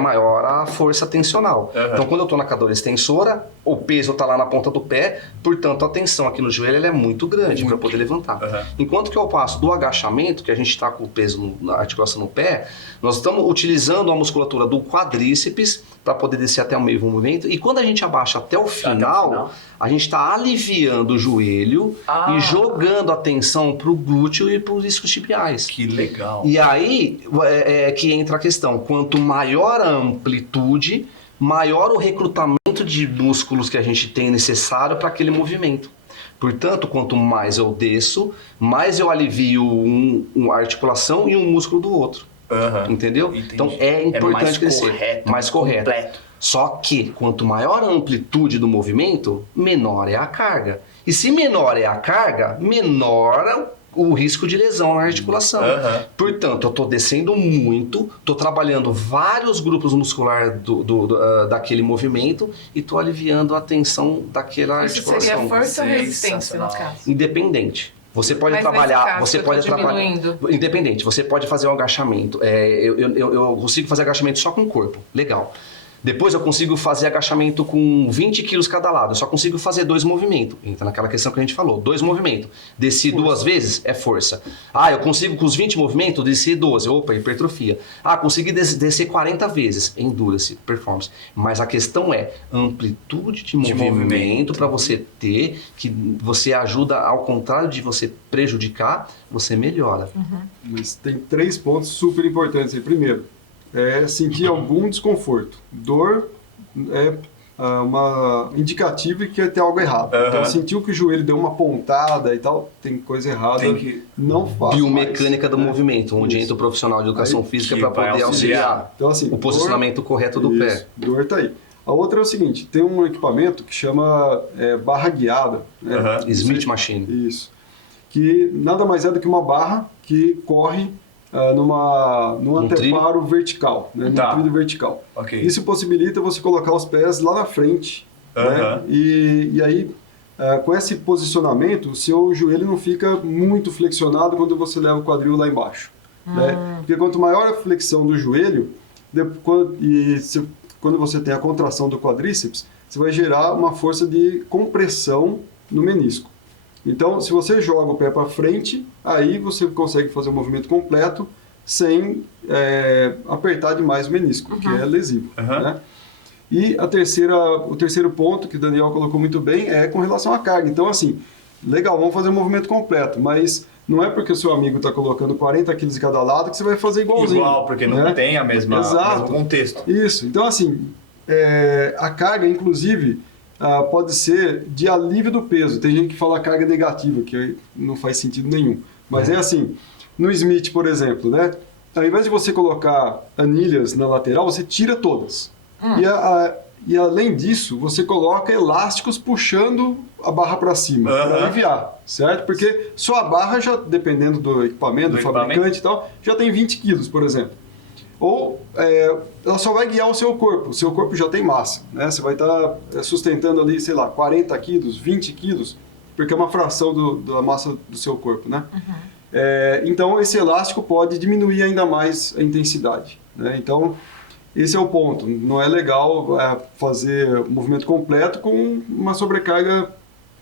maior a força tensional. Então, quando eu estou na cadeira extensora, o peso está lá na ponta do pé, portanto, a tensão aqui no joelho ela é muito grande para eu poder levantar. Enquanto que eu passo do agachamento, que a gente está com o peso na articulação no pé, nós estamos utilizando a musculatura do quadríceps para poder descer até o meio do movimento, e quando a gente abaixa até o final, a gente está aliviando o joelho e jogando a tensão para o glúteo e para os isquiotibiais. Que legal. E aí é que entra a questão, quanto maior a amplitude, maior o recrutamento de músculos que a gente tem necessário para aquele movimento. Portanto, quanto mais eu desço, mais eu alivio uma articulação e um músculo do outro. Entendeu? Entendi. Então é importante crescer. Mais correto. Completo. Só que quanto maior a amplitude do movimento, menor é a carga. E se menor é a carga, menor o risco de lesão na articulação. Portanto, eu estou descendo muito, estou trabalhando vários grupos musculares daquele movimento e estou aliviando a tensão daquela articulação. Isso seria força ou resistência, no caso? Independente. Você pode Mas trabalhar, nesse caso, você eu pode tô trabalhar. diminuindo. Independente, você pode fazer um agachamento. Eu consigo fazer agachamento só com o corpo. Legal. Depois eu consigo fazer agachamento com 20 quilos cada lado. Eu só consigo fazer 2 movimentos. Entra naquela questão que a gente falou. 2 movimentos. Desci 2 vezes, é força. Eu consigo com os 20 movimentos descer 12. Opa, hipertrofia. Consegui descer 40 vezes. Endurance, performance. Mas a questão é amplitude de movimento para você ter, que você ajuda, ao contrário de você prejudicar, você melhora. Mas tem 3 pontos super importantes aí. Primeiro, sentir algum desconforto. Dor é uma indicativa que tem algo errado. Então, sentiu que o joelho deu uma pontada e tal, tem coisa errada, não faça biomecânica mais, do movimento, onde entra o profissional de educação física para poder auxiliar então, assim, o posicionamento correto do pé. Dor tá aí. A outra é o seguinte, tem um equipamento que chama barra guiada. Smith Machine. Isso. Que nada mais é do que uma barra que corre num anteparo vertical, num trilho vertical. Isso possibilita você colocar os pés lá na frente, né? E aí, com esse posicionamento, o seu joelho não fica muito flexionado quando você leva o quadril lá embaixo. Né? Porque quanto maior a flexão do joelho, quando você tem a contração do quadríceps, você vai gerar uma força de compressão no menisco. Então, se você joga o pé para frente, aí você consegue fazer o movimento completo sem apertar demais o menisco, que é lesivo. Né? E o terceiro ponto que o Daniel colocou muito bem é com relação à carga. Então, assim, legal, vamos fazer o movimento completo, mas não é porque o seu amigo está colocando 40 quilos de cada lado que você vai fazer igualzinho. Igual, porque não tem o mesmo contexto. Isso. Então, assim, a carga, inclusive, pode ser de alívio do peso. Tem gente que fala carga negativa, que não faz sentido nenhum. Mas é assim, no Smith, por exemplo, né? Ao invés de você colocar anilhas na lateral, você tira todas. E além disso, você coloca elásticos puxando a barra para cima, para aliviar, certo? Porque só a barra, já dependendo do equipamento, do fabricante e tal, já tem 20 quilos, por exemplo. Ou ela só vai guiar o seu corpo já tem massa, né? Você vai estar sustentando ali, sei lá, 40 quilos, 20 quilos, porque é uma fração da massa do seu corpo, né? Então, esse elástico pode diminuir ainda mais a intensidade, né? Então, esse é o ponto. Não é legal fazer o movimento completo com uma sobrecarga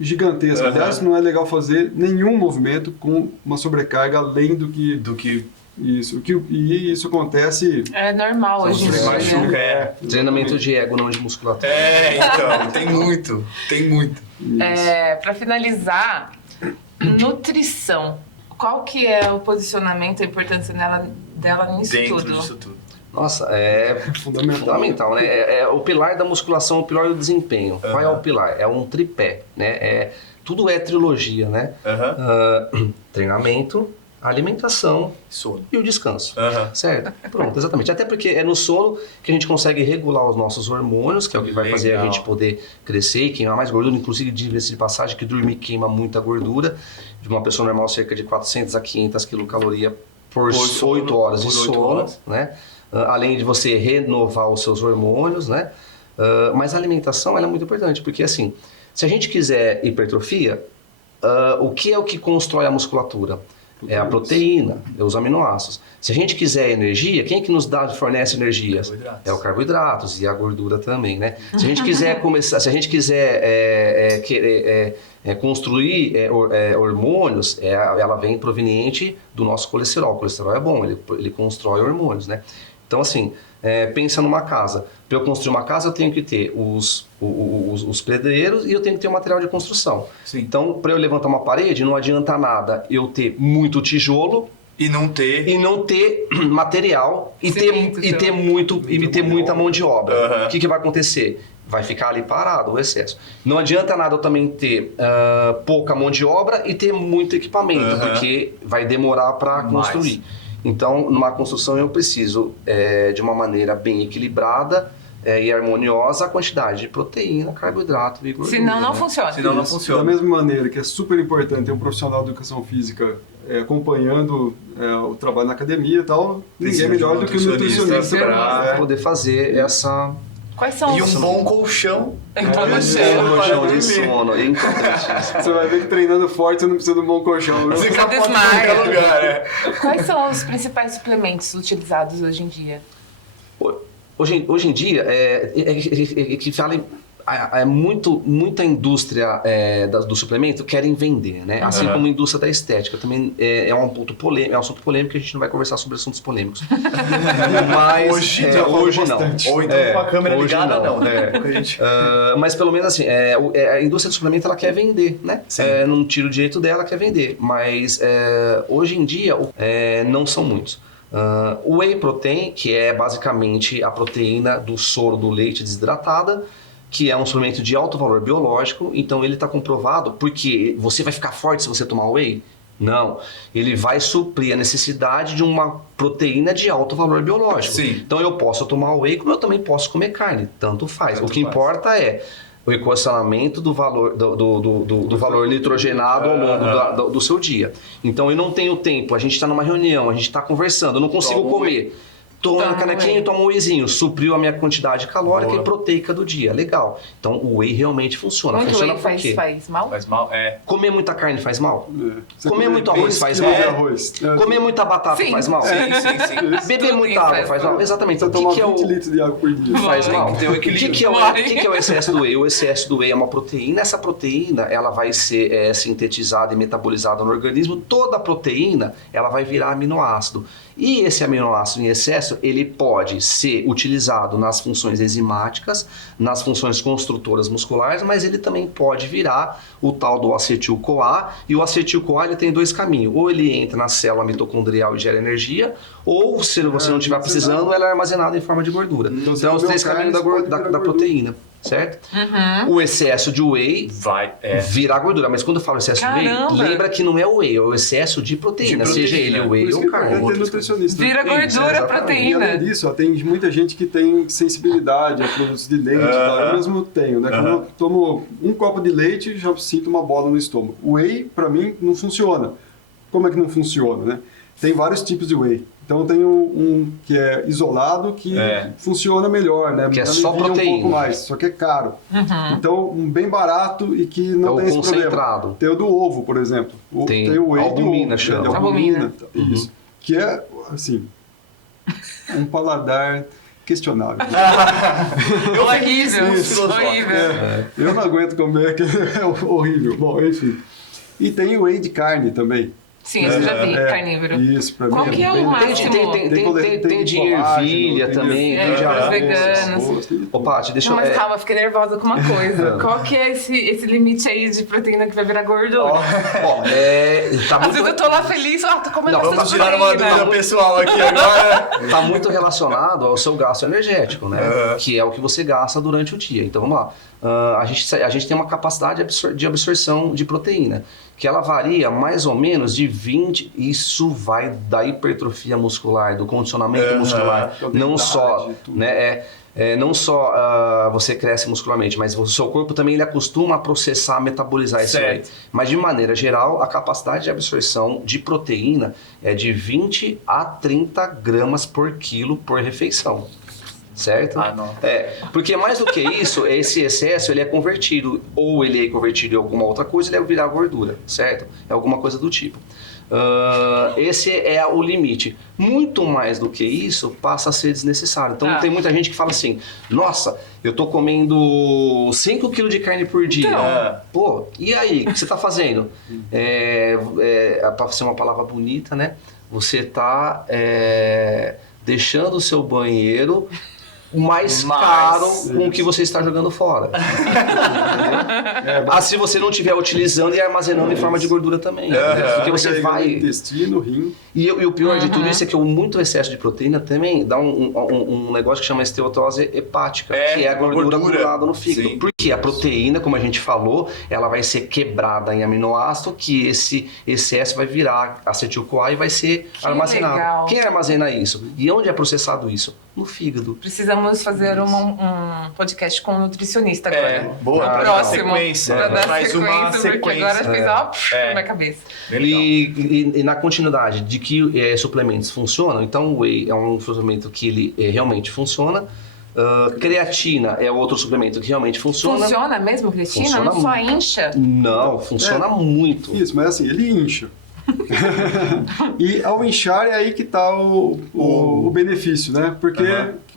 gigantesca. Aliás, não é legal fazer nenhum movimento com uma sobrecarga além do que isso. E isso acontece... É normal hoje em dia. Treinamento de ego, não de musculatura. Então, tem muito. Para finalizar, nutrição. Qual que é o posicionamento, a importância dela nisso Dentro tudo? disso tudo. Nossa, é fundamental, né? É o pilar da musculação, o pilar do desempenho. Qual é o pilar? É um tripé, né? Tudo é trilogia, né? Treinamento, alimentação sono e o descanso, certo? Pronto, exatamente. Até porque é no sono que a gente consegue regular os nossos hormônios, que é o que vai fazer a gente poder crescer e queimar mais gordura, inclusive diga-se de passagem que dormir queima muita gordura, de uma pessoa normal cerca de 400 a 500 quilocalorias por 8 horas de sono, né? além de você renovar os seus hormônios, né? Mas a alimentação ela é muito importante, porque assim, se a gente quiser hipertrofia, o que constrói a musculatura? É a proteína, é os aminoácidos. Se a gente quiser energia, quem que nos fornece energia? É o carboidratos e a gordura também, né? Se a gente quiser construir hormônios, ela vem proveniente do nosso colesterol. O colesterol é bom, ele constrói hormônios, né? Então, assim, pensa numa casa. Para eu construir uma casa, eu tenho que ter os pedreiros e eu tenho que ter o material de construção. Sim. Então, para eu levantar uma parede, não adianta nada eu ter muito tijolo E não ter material e ter muita mão de obra. O que vai acontecer? Vai ficar ali parado o excesso. Não adianta nada eu também ter pouca mão de obra e ter muito equipamento, porque vai demorar para construir. Então, numa construção eu preciso de uma maneira bem equilibrada e harmoniosa a quantidade de proteína, carboidrato e gordura. Senão não funciona. Senão não funciona. Da mesma maneira que é super importante ter um profissional de educação física acompanhando o trabalho na academia e tal, ninguém é melhor do que o nutricionista para poder fazer essa... Quais são E um bom colchão. Um colchão de sono. É importante isso. Você vai ver que treinando forte você não precisa de um bom colchão. Você Você pode em desmaia. qualquer lugar, Quais são os principais suplementos utilizados hoje em dia? Hoje em dia, que fala muita indústria do suplemento querem vender, né? Assim como a indústria da estética. Também é um ponto polêmico, é um assunto polêmico que a gente não vai conversar sobre assuntos polêmicos. Mas hoje não. Ou então com a câmera ligada, não. Mas pelo menos assim, a indústria do suplemento ela quer vender, né? Não tira o direito dela, quer vender. Mas hoje em dia não são muitos. O whey protein, que é basicamente a proteína do soro do leite desidratada, que é um suplemento de alto valor biológico, então ele está comprovado, porque você vai ficar forte se você tomar whey? Não, ele vai suprir a necessidade de uma proteína de alto valor biológico. Sim. Então eu posso tomar whey como eu também posso comer carne, tanto faz. O que importa é o equacionamento do valor, do valor nitrogenado ao longo do seu dia. Então eu não tenho tempo, a gente está numa reunião, a gente está conversando, eu não consigo comer. Tomo uma canequinha, tomo um wheyzinho, supriu a minha quantidade calórica e proteica do dia. Legal. Então o whey realmente funciona. Muito Funciona whey por quê? faz mal? Faz mal, Comer muita carne faz mal? Você Comer muito arroz faz quilos mal? de arroz. Comer muita batata Sim. faz mal? Sim. Beber Tudo muita isso água faz faz mal. mal? Exatamente. Você Então, toma o que é 20 litros de água por dia. faz Tem mal? que ter um O equilíbrio. que é o excesso do whey? O excesso do whey é uma proteína. Essa proteína ela vai ser sintetizada e metabolizada no organismo. Toda a proteína ela vai virar aminoácido. E esse aminoácido em excesso ele pode ser utilizado nas funções enzimáticas, nas funções construtoras musculares, mas ele também pode virar o tal do acetil-CoA. E o acetil-CoA ele tem dois caminhos. Ou ele entra na célula mitocondrial e gera energia, ou se você não estiver precisando, ela é armazenada em forma de gordura. Então, os três caminhos da proteína, certo? O excesso de whey Vai, virar gordura. Mas quando eu falo excesso de whey, Caramba! lembra que não é o whey, é o excesso de proteína, seja ele o Por whey isso ou que é importante carne. ter nutricionista. Vira gordura, E proteína. além disso, tem muita gente que tem sensibilidade a produtos de leite. Tá? Eu mesmo tenho, né? Quando eu tomo um copo de leite, já sinto uma bola no estômago. O whey, pra mim, não funciona. Como é que não funciona, né? Tem vários tipos de whey. Então tem um que é isolado, que funciona melhor, né? Que é Alivia só proteína. um pouco mais, só que é caro. Então, um bem barato e que não É o tem esse concentrado. problema. Tem o do ovo, por exemplo. Tem o whey albumina, de ovo, chama. né? Albumina. Isso. Que é, assim, um paladar questionável. Horrível. filosófico. Eu não aguento comer, que é horrível. Bom, enfim. E tem o whey de carne também. Sim, eu já vi, carnívoro. Isso, pra Qual mim. que é o bem- máximo? Tem de colágeno, ervilha tem também, de- tem de pros arroz. veganos. Ô, Paty, deixa Não, mas eu... calma, fiquei nervosa com uma coisa. Qual que é esse limite aí de proteína que vai virar gordura? Ó, tá Às vezes eu tô lá feliz, tô comendo Não, bastante Vamos tirar uma dúvida proteína. pessoal aqui agora. Tá muito relacionado ao seu gasto energético, né? Que é o que você gasta durante o dia. Então vamos lá. A gente tem uma capacidade de absorção de proteína. que ela varia mais ou menos de 20, isso vai da hipertrofia muscular, do condicionamento muscular, não só, né, não só você cresce muscularmente, mas o seu corpo também ele acostuma a processar, metabolizar isso aí. Mas de maneira geral, a capacidade de absorção de proteína é de 20 a 30 gramas por quilo por refeição. Certo? Não. Porque mais do que isso, esse excesso ele é convertido, ou ele é convertido em alguma outra coisa, ele vai virar gordura, certo? É alguma coisa do tipo. Esse é o limite. Muito mais do que isso passa a ser desnecessário. Então tem muita gente que fala assim: nossa, eu tô comendo 5 kg de carne por dia. Pô, e aí? O que você tá fazendo? Para ser uma palavra bonita, né? Você tá deixando o seu banheiro mais caro com o que você está jogando fora. Se você não estiver utilizando e armazenando em forma de gordura também. Porque você vai... intestino, rim. E o pior de tudo isso é que muito excesso de proteína também dá um negócio que chama esteatose hepática, que é a gordura acumulada no fígado. Sim. Porque a proteína, como a gente falou, ela vai ser quebrada em aminoácido, que esse excesso vai virar acetil-CoA e vai ser armazenado. Legal. Quem armazena isso? E onde é processado isso? No fígado. Precisamos fazer um podcast com um nutricionista agora. Boa, pra próximo. Pra dar Faz uma sequência, porque agora fez na minha cabeça. E na continuidade de que suplementos funcionam, então o whey é um suplemento que ele realmente funciona. Creatina é outro suplemento que realmente funciona. Funciona mesmo, creatina? Funciona não só muito. incha? Não, funciona muito. Isso, mas assim, ele incha. E ao inchar é aí que está o benefício, né? Porque...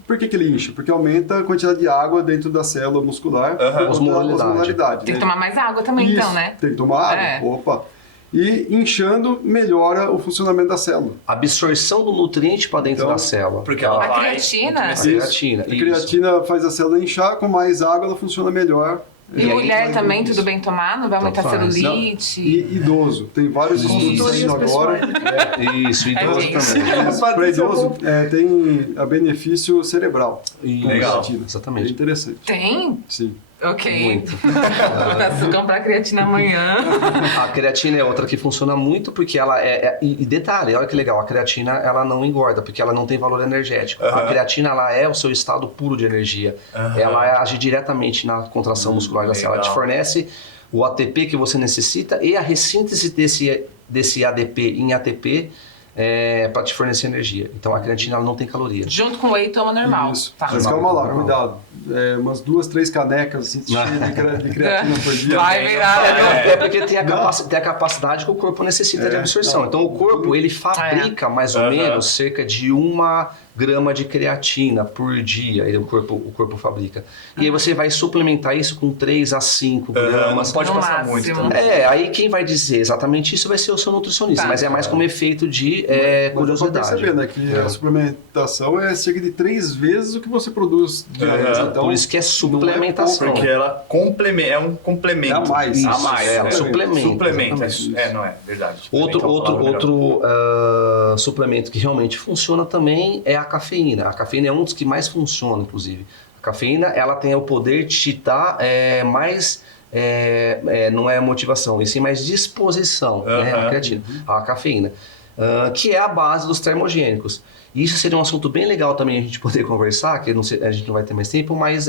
Por que ele incha? Porque aumenta a quantidade de água dentro da célula muscular. Osmolaridade. Tem que tomar mais água também, então, né? Tem que tomar água. Opa! E inchando melhora o funcionamento da célula. Absorção do nutriente para dentro da célula. Porque ela a creatina? A creatina faz a célula inchar, com mais água ela funciona melhor. E mulher também, tudo bem tomar? Não vai aumentar celulite? E idoso. Tem vários estudos saindo agora. Isso, idoso também. Para idoso tem a benefício cerebral. Legal. Exatamente. É interessante. Tem? Sim. Ok. Muito. Preciso comprar creatina amanhã. A creatina é outra que funciona muito porque ela e detalhe, olha que legal, a creatina ela não engorda porque ela não tem valor energético. A creatina ela é o seu estado puro de energia. Ela age diretamente na contração muscular da célula. Ela te fornece o ATP que você necessita e a ressíntese desse ADP em ATP para te fornecer energia. Então a creatina ela não tem caloria. Junto com o whey toma normal. Isso. Tá. Mas calma lá, cuidado. Umas 2, 3 canecas assim, cheias de creatina por dia. Vai virar. Porque tem a capacidade que o corpo necessita de absorção. Então o corpo ele fabrica mais ou menos cerca de 1 grama de creatina por dia. O corpo fabrica. E aí você vai suplementar isso com 3 a 5 gramas. Não pode passar muito. Aí quem vai dizer exatamente isso vai ser o seu nutricionista. Mas é mais como efeito de curiosidade. Você percebendo que a suplementação é cerca de 3 vezes o que você produz diariamente. Então, por isso que é suplementação. Porque ela é um complemento. A mais. Ela suplementa. Isso. Não é verdade. Outro suplemento que realmente funciona também é a cafeína. A cafeína é um dos que mais funciona, inclusive. A cafeína ela tem o poder de te dar mais... não é motivação, e sim mais disposição, né? A creatina, a cafeína, que é a base dos termogênicos. E isso seria um assunto bem legal também a gente poder conversar, que a gente não vai ter mais tempo, mas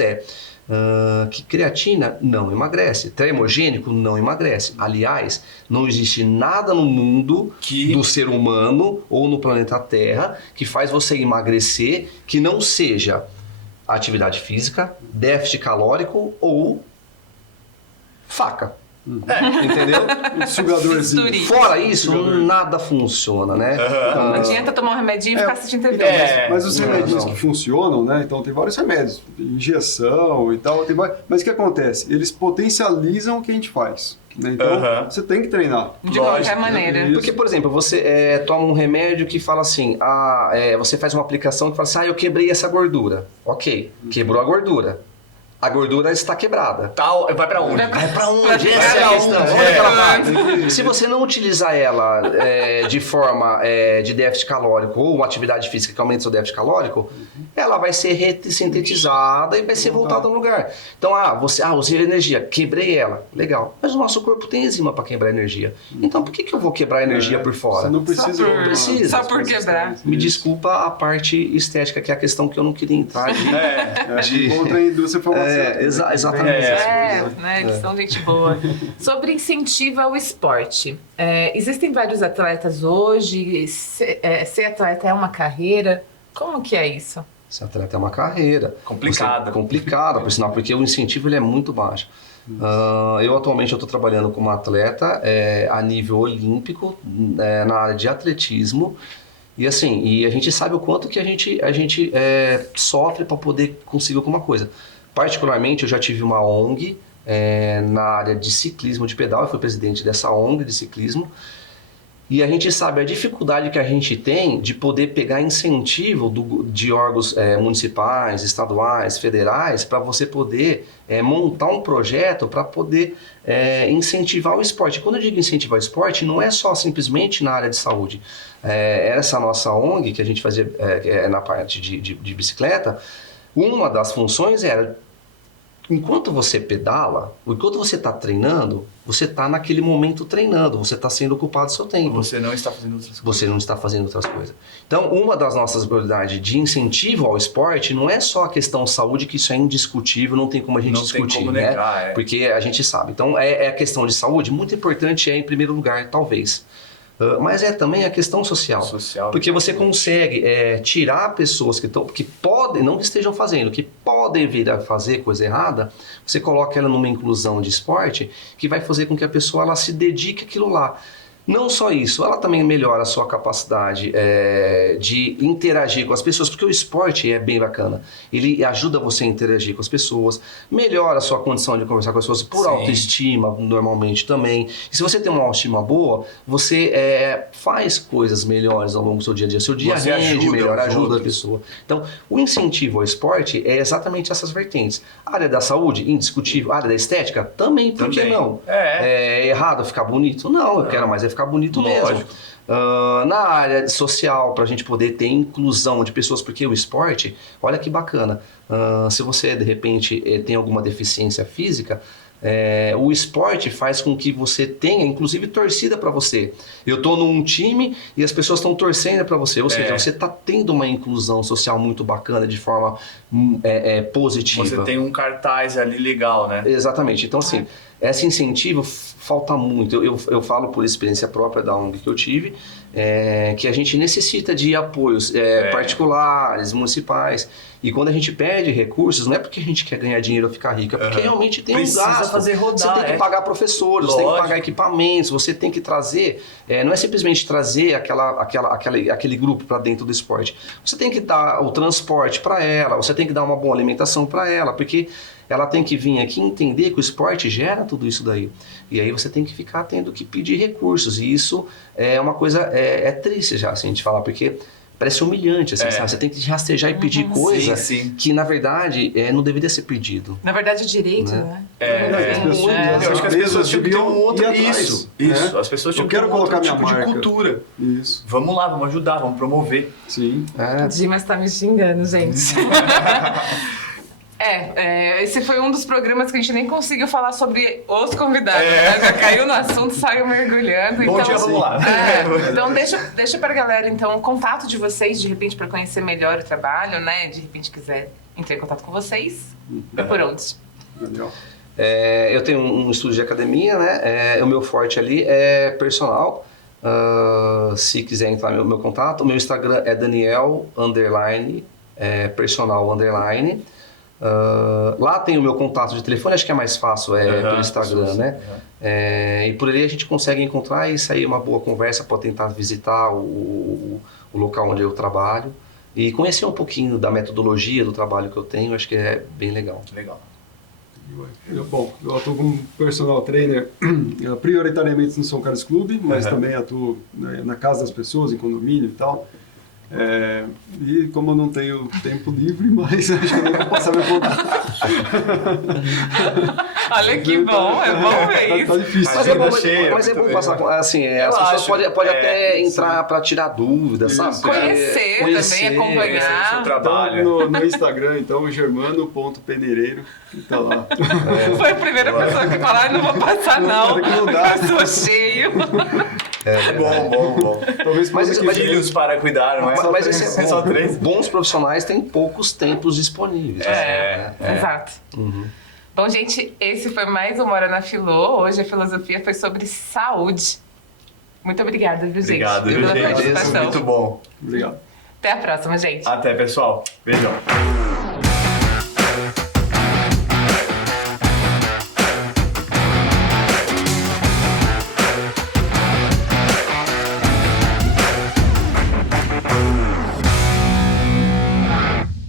que creatina não emagrece, termogênico não emagrece. Aliás, não existe nada no mundo do ser humano ou no planeta Terra que faz você emagrecer que não seja atividade física, déficit calórico ou faca. Entendeu? Sugadorzinho. Fora isso, nada funciona, né? Não adianta tomar um remedinho e ficar assistindo TV. Mas os remédios que funcionam, né? Então tem vários remédios, injeção e tal. Mas o que acontece? Eles potencializam o que a gente faz. Né? Então você tem que treinar. De qualquer maneira. Porque, por exemplo, você toma um remédio que fala assim, você faz uma aplicação que fala assim, eu quebrei essa gordura. Ok, quebrou a gordura. a gordura está quebrada. Tal, vai pra onde? Vai pra onde? Vai Essa é a pra questão. onde? Onde é que ela vai? Se você não utilizar ela de forma de déficit calórico ou uma atividade física que aumente seu déficit calórico, ela vai ser sintetizada e vai ser voltada no lugar. Então, usei energia, quebrei ela. Legal. Mas o nosso corpo tem enzima para quebrar energia. Então, por que eu vou quebrar energia por fora? Você não precisa. Não precisa. Só por quebrar. Me desculpa a parte estética, que é a questão que eu não queria entrar Contra a indústria farmacêutica. Exatamente. Né? Eles são gente boa. Sobre incentivo ao esporte. Existem vários atletas hoje. Ser atleta é uma carreira. Como que é isso? Ser atleta é uma carreira. Complicada. Complicada, por sinal, porque o incentivo ele é muito baixo. Eu atualmente estou trabalhando como atleta a nível olímpico, na área de atletismo. E assim, a gente sabe o quanto que a gente sofre para poder conseguir alguma coisa. Particularmente, eu já tive uma ONG na área de ciclismo de pedal, eu fui presidente dessa ONG de ciclismo, e a gente sabe a dificuldade que a gente tem de poder pegar incentivo de órgãos municipais, estaduais, federais, para você poder montar um projeto para poder incentivar o esporte. Quando eu digo incentivar o esporte, não é só simplesmente na área de saúde. Essa nossa ONG, que a gente fazia na parte de bicicleta, uma das funções era, enquanto você pedala, enquanto você está treinando, você está naquele momento treinando, você está sendo ocupado do seu tempo. Você não está fazendo outras coisas. Você não está fazendo outras coisas. Então, uma das nossas prioridades de incentivo ao esporte não é só a questão saúde, que isso é indiscutível, não tem como a gente discutir, não tem como né? negar, Porque a gente sabe. Então, a questão de saúde, muito importante em primeiro lugar, talvez. Mas também a questão social. Porque você consegue tirar pessoas que podem, não que estejam fazendo, que podem vir a fazer coisa errada, você coloca ela numa inclusão de esporte que vai fazer com que a pessoa ela se dedique àquilo lá. Não só isso, ela também melhora a sua capacidade de interagir com as pessoas, porque o esporte é bem bacana. Ele ajuda você a interagir com as pessoas, melhora a sua condição de conversar com as pessoas por autoestima, normalmente também. E se você tem uma autoestima boa, você faz coisas melhores ao longo do seu dia a dia. Seu dia você rende melhor, ajuda a pessoa. Então, o incentivo ao esporte é exatamente essas vertentes. A área da saúde, indiscutível. A área da estética, também, por que não? É errado ficar bonito? Não, eu quero mais ficar bonito mesmo. Na área social, para a gente poder ter inclusão de pessoas, porque o esporte, olha que bacana, se você de repente tem alguma deficiência física, o esporte faz com que você tenha, inclusive, torcida para você. Eu estou num time e as pessoas estão torcendo para você, ou seja, você está tendo uma inclusão social muito bacana de forma positiva. Você tem um cartaz ali legal, né? Exatamente. Então, assim, esse incentivo falta muito. Eu falo por experiência própria da ONG que eu tive, que a gente necessita de apoios particulares, municipais. E quando a gente pede recursos, não é porque a gente quer ganhar dinheiro ou ficar rico, é porque realmente tem um gasto. Fazer rodar, você tem que pagar professores, você tem que pagar equipamentos, você tem que trazer, não é simplesmente trazer aquele grupo para dentro do esporte. Você tem que dar o transporte para ela, você tem que dar uma boa alimentação para ela, porque ela tem que vir aqui entender que o esporte gera tudo isso daí. E aí você tem que ficar tendo que pedir recursos. E isso é uma coisa, triste já, assim, a gente falar, porque parece humilhante, assim, sabe? Você tem que rastejar e pedir coisa que, na verdade, não deveria ser pedido. Na verdade, é direito, né? Eu acho que as pessoas tinham que ter um outro... Isso. As pessoas tinham que ter um outro tipo de cultura. Isso. Vamos lá, vamos ajudar, vamos promover. Sim. Dimas tá me xingando, gente. Esse foi um dos programas que a gente nem conseguiu falar sobre os convidados. Né? Já caiu no assunto, saiu mergulhando. Bom dia, vamos lá. Então deixa pra galera então, o contato de vocês, de repente, para conhecer melhor o trabalho, né? De repente quiser entrar em contato com vocês. É por onde? Legal. Eu tenho um estúdio de academia, né? O meu forte ali é personal. Se quiser entrar no meu contato, o meu Instagram é Daniel personal _. Lá tem o meu contato de telefone, acho que é mais fácil pelo Instagram, né? E por ali a gente consegue encontrar e sair uma boa conversa para tentar visitar o local onde eu trabalho e conhecer um pouquinho da metodologia do trabalho que eu tenho, acho que é bem legal. Legal. Bom, eu atuo como personal trainer prioritariamente no São Carlos Clube, mas também atuo na casa das pessoas, em condomínio e tal. E como eu não tenho tempo livre, mas acho que eu vou passar meu contato. Olha que bom, é bom ver isso. Tá difícil. Mas é bom, Agenda cheia, mas é bom muito passar, bem. assim, Eu as pessoas acho, podem até sim. entrar para tirar dúvidas, sabe? Isso. Conhecer também, acompanhar. seu Então, trabalho. no Instagram, então, germano.peneireiro, que tá lá. Foi a primeira pessoa que falou, não vou passar não, Não, não dá. eu sou cheio. Bom. Talvez Mas- fosse mas- que Filhos para cuidar, não é? Mas esse é Só 3. bons profissionais têm poucos tempos disponíveis. Exato. Bom, gente, esse foi mais um Mora na Filô. Hoje a filosofia foi sobre saúde. Muito obrigada, viu, gente? Obrigado, viu, pela gente? participação. Muito bom. Obrigado. Até a próxima, gente. Até, pessoal. Beijão.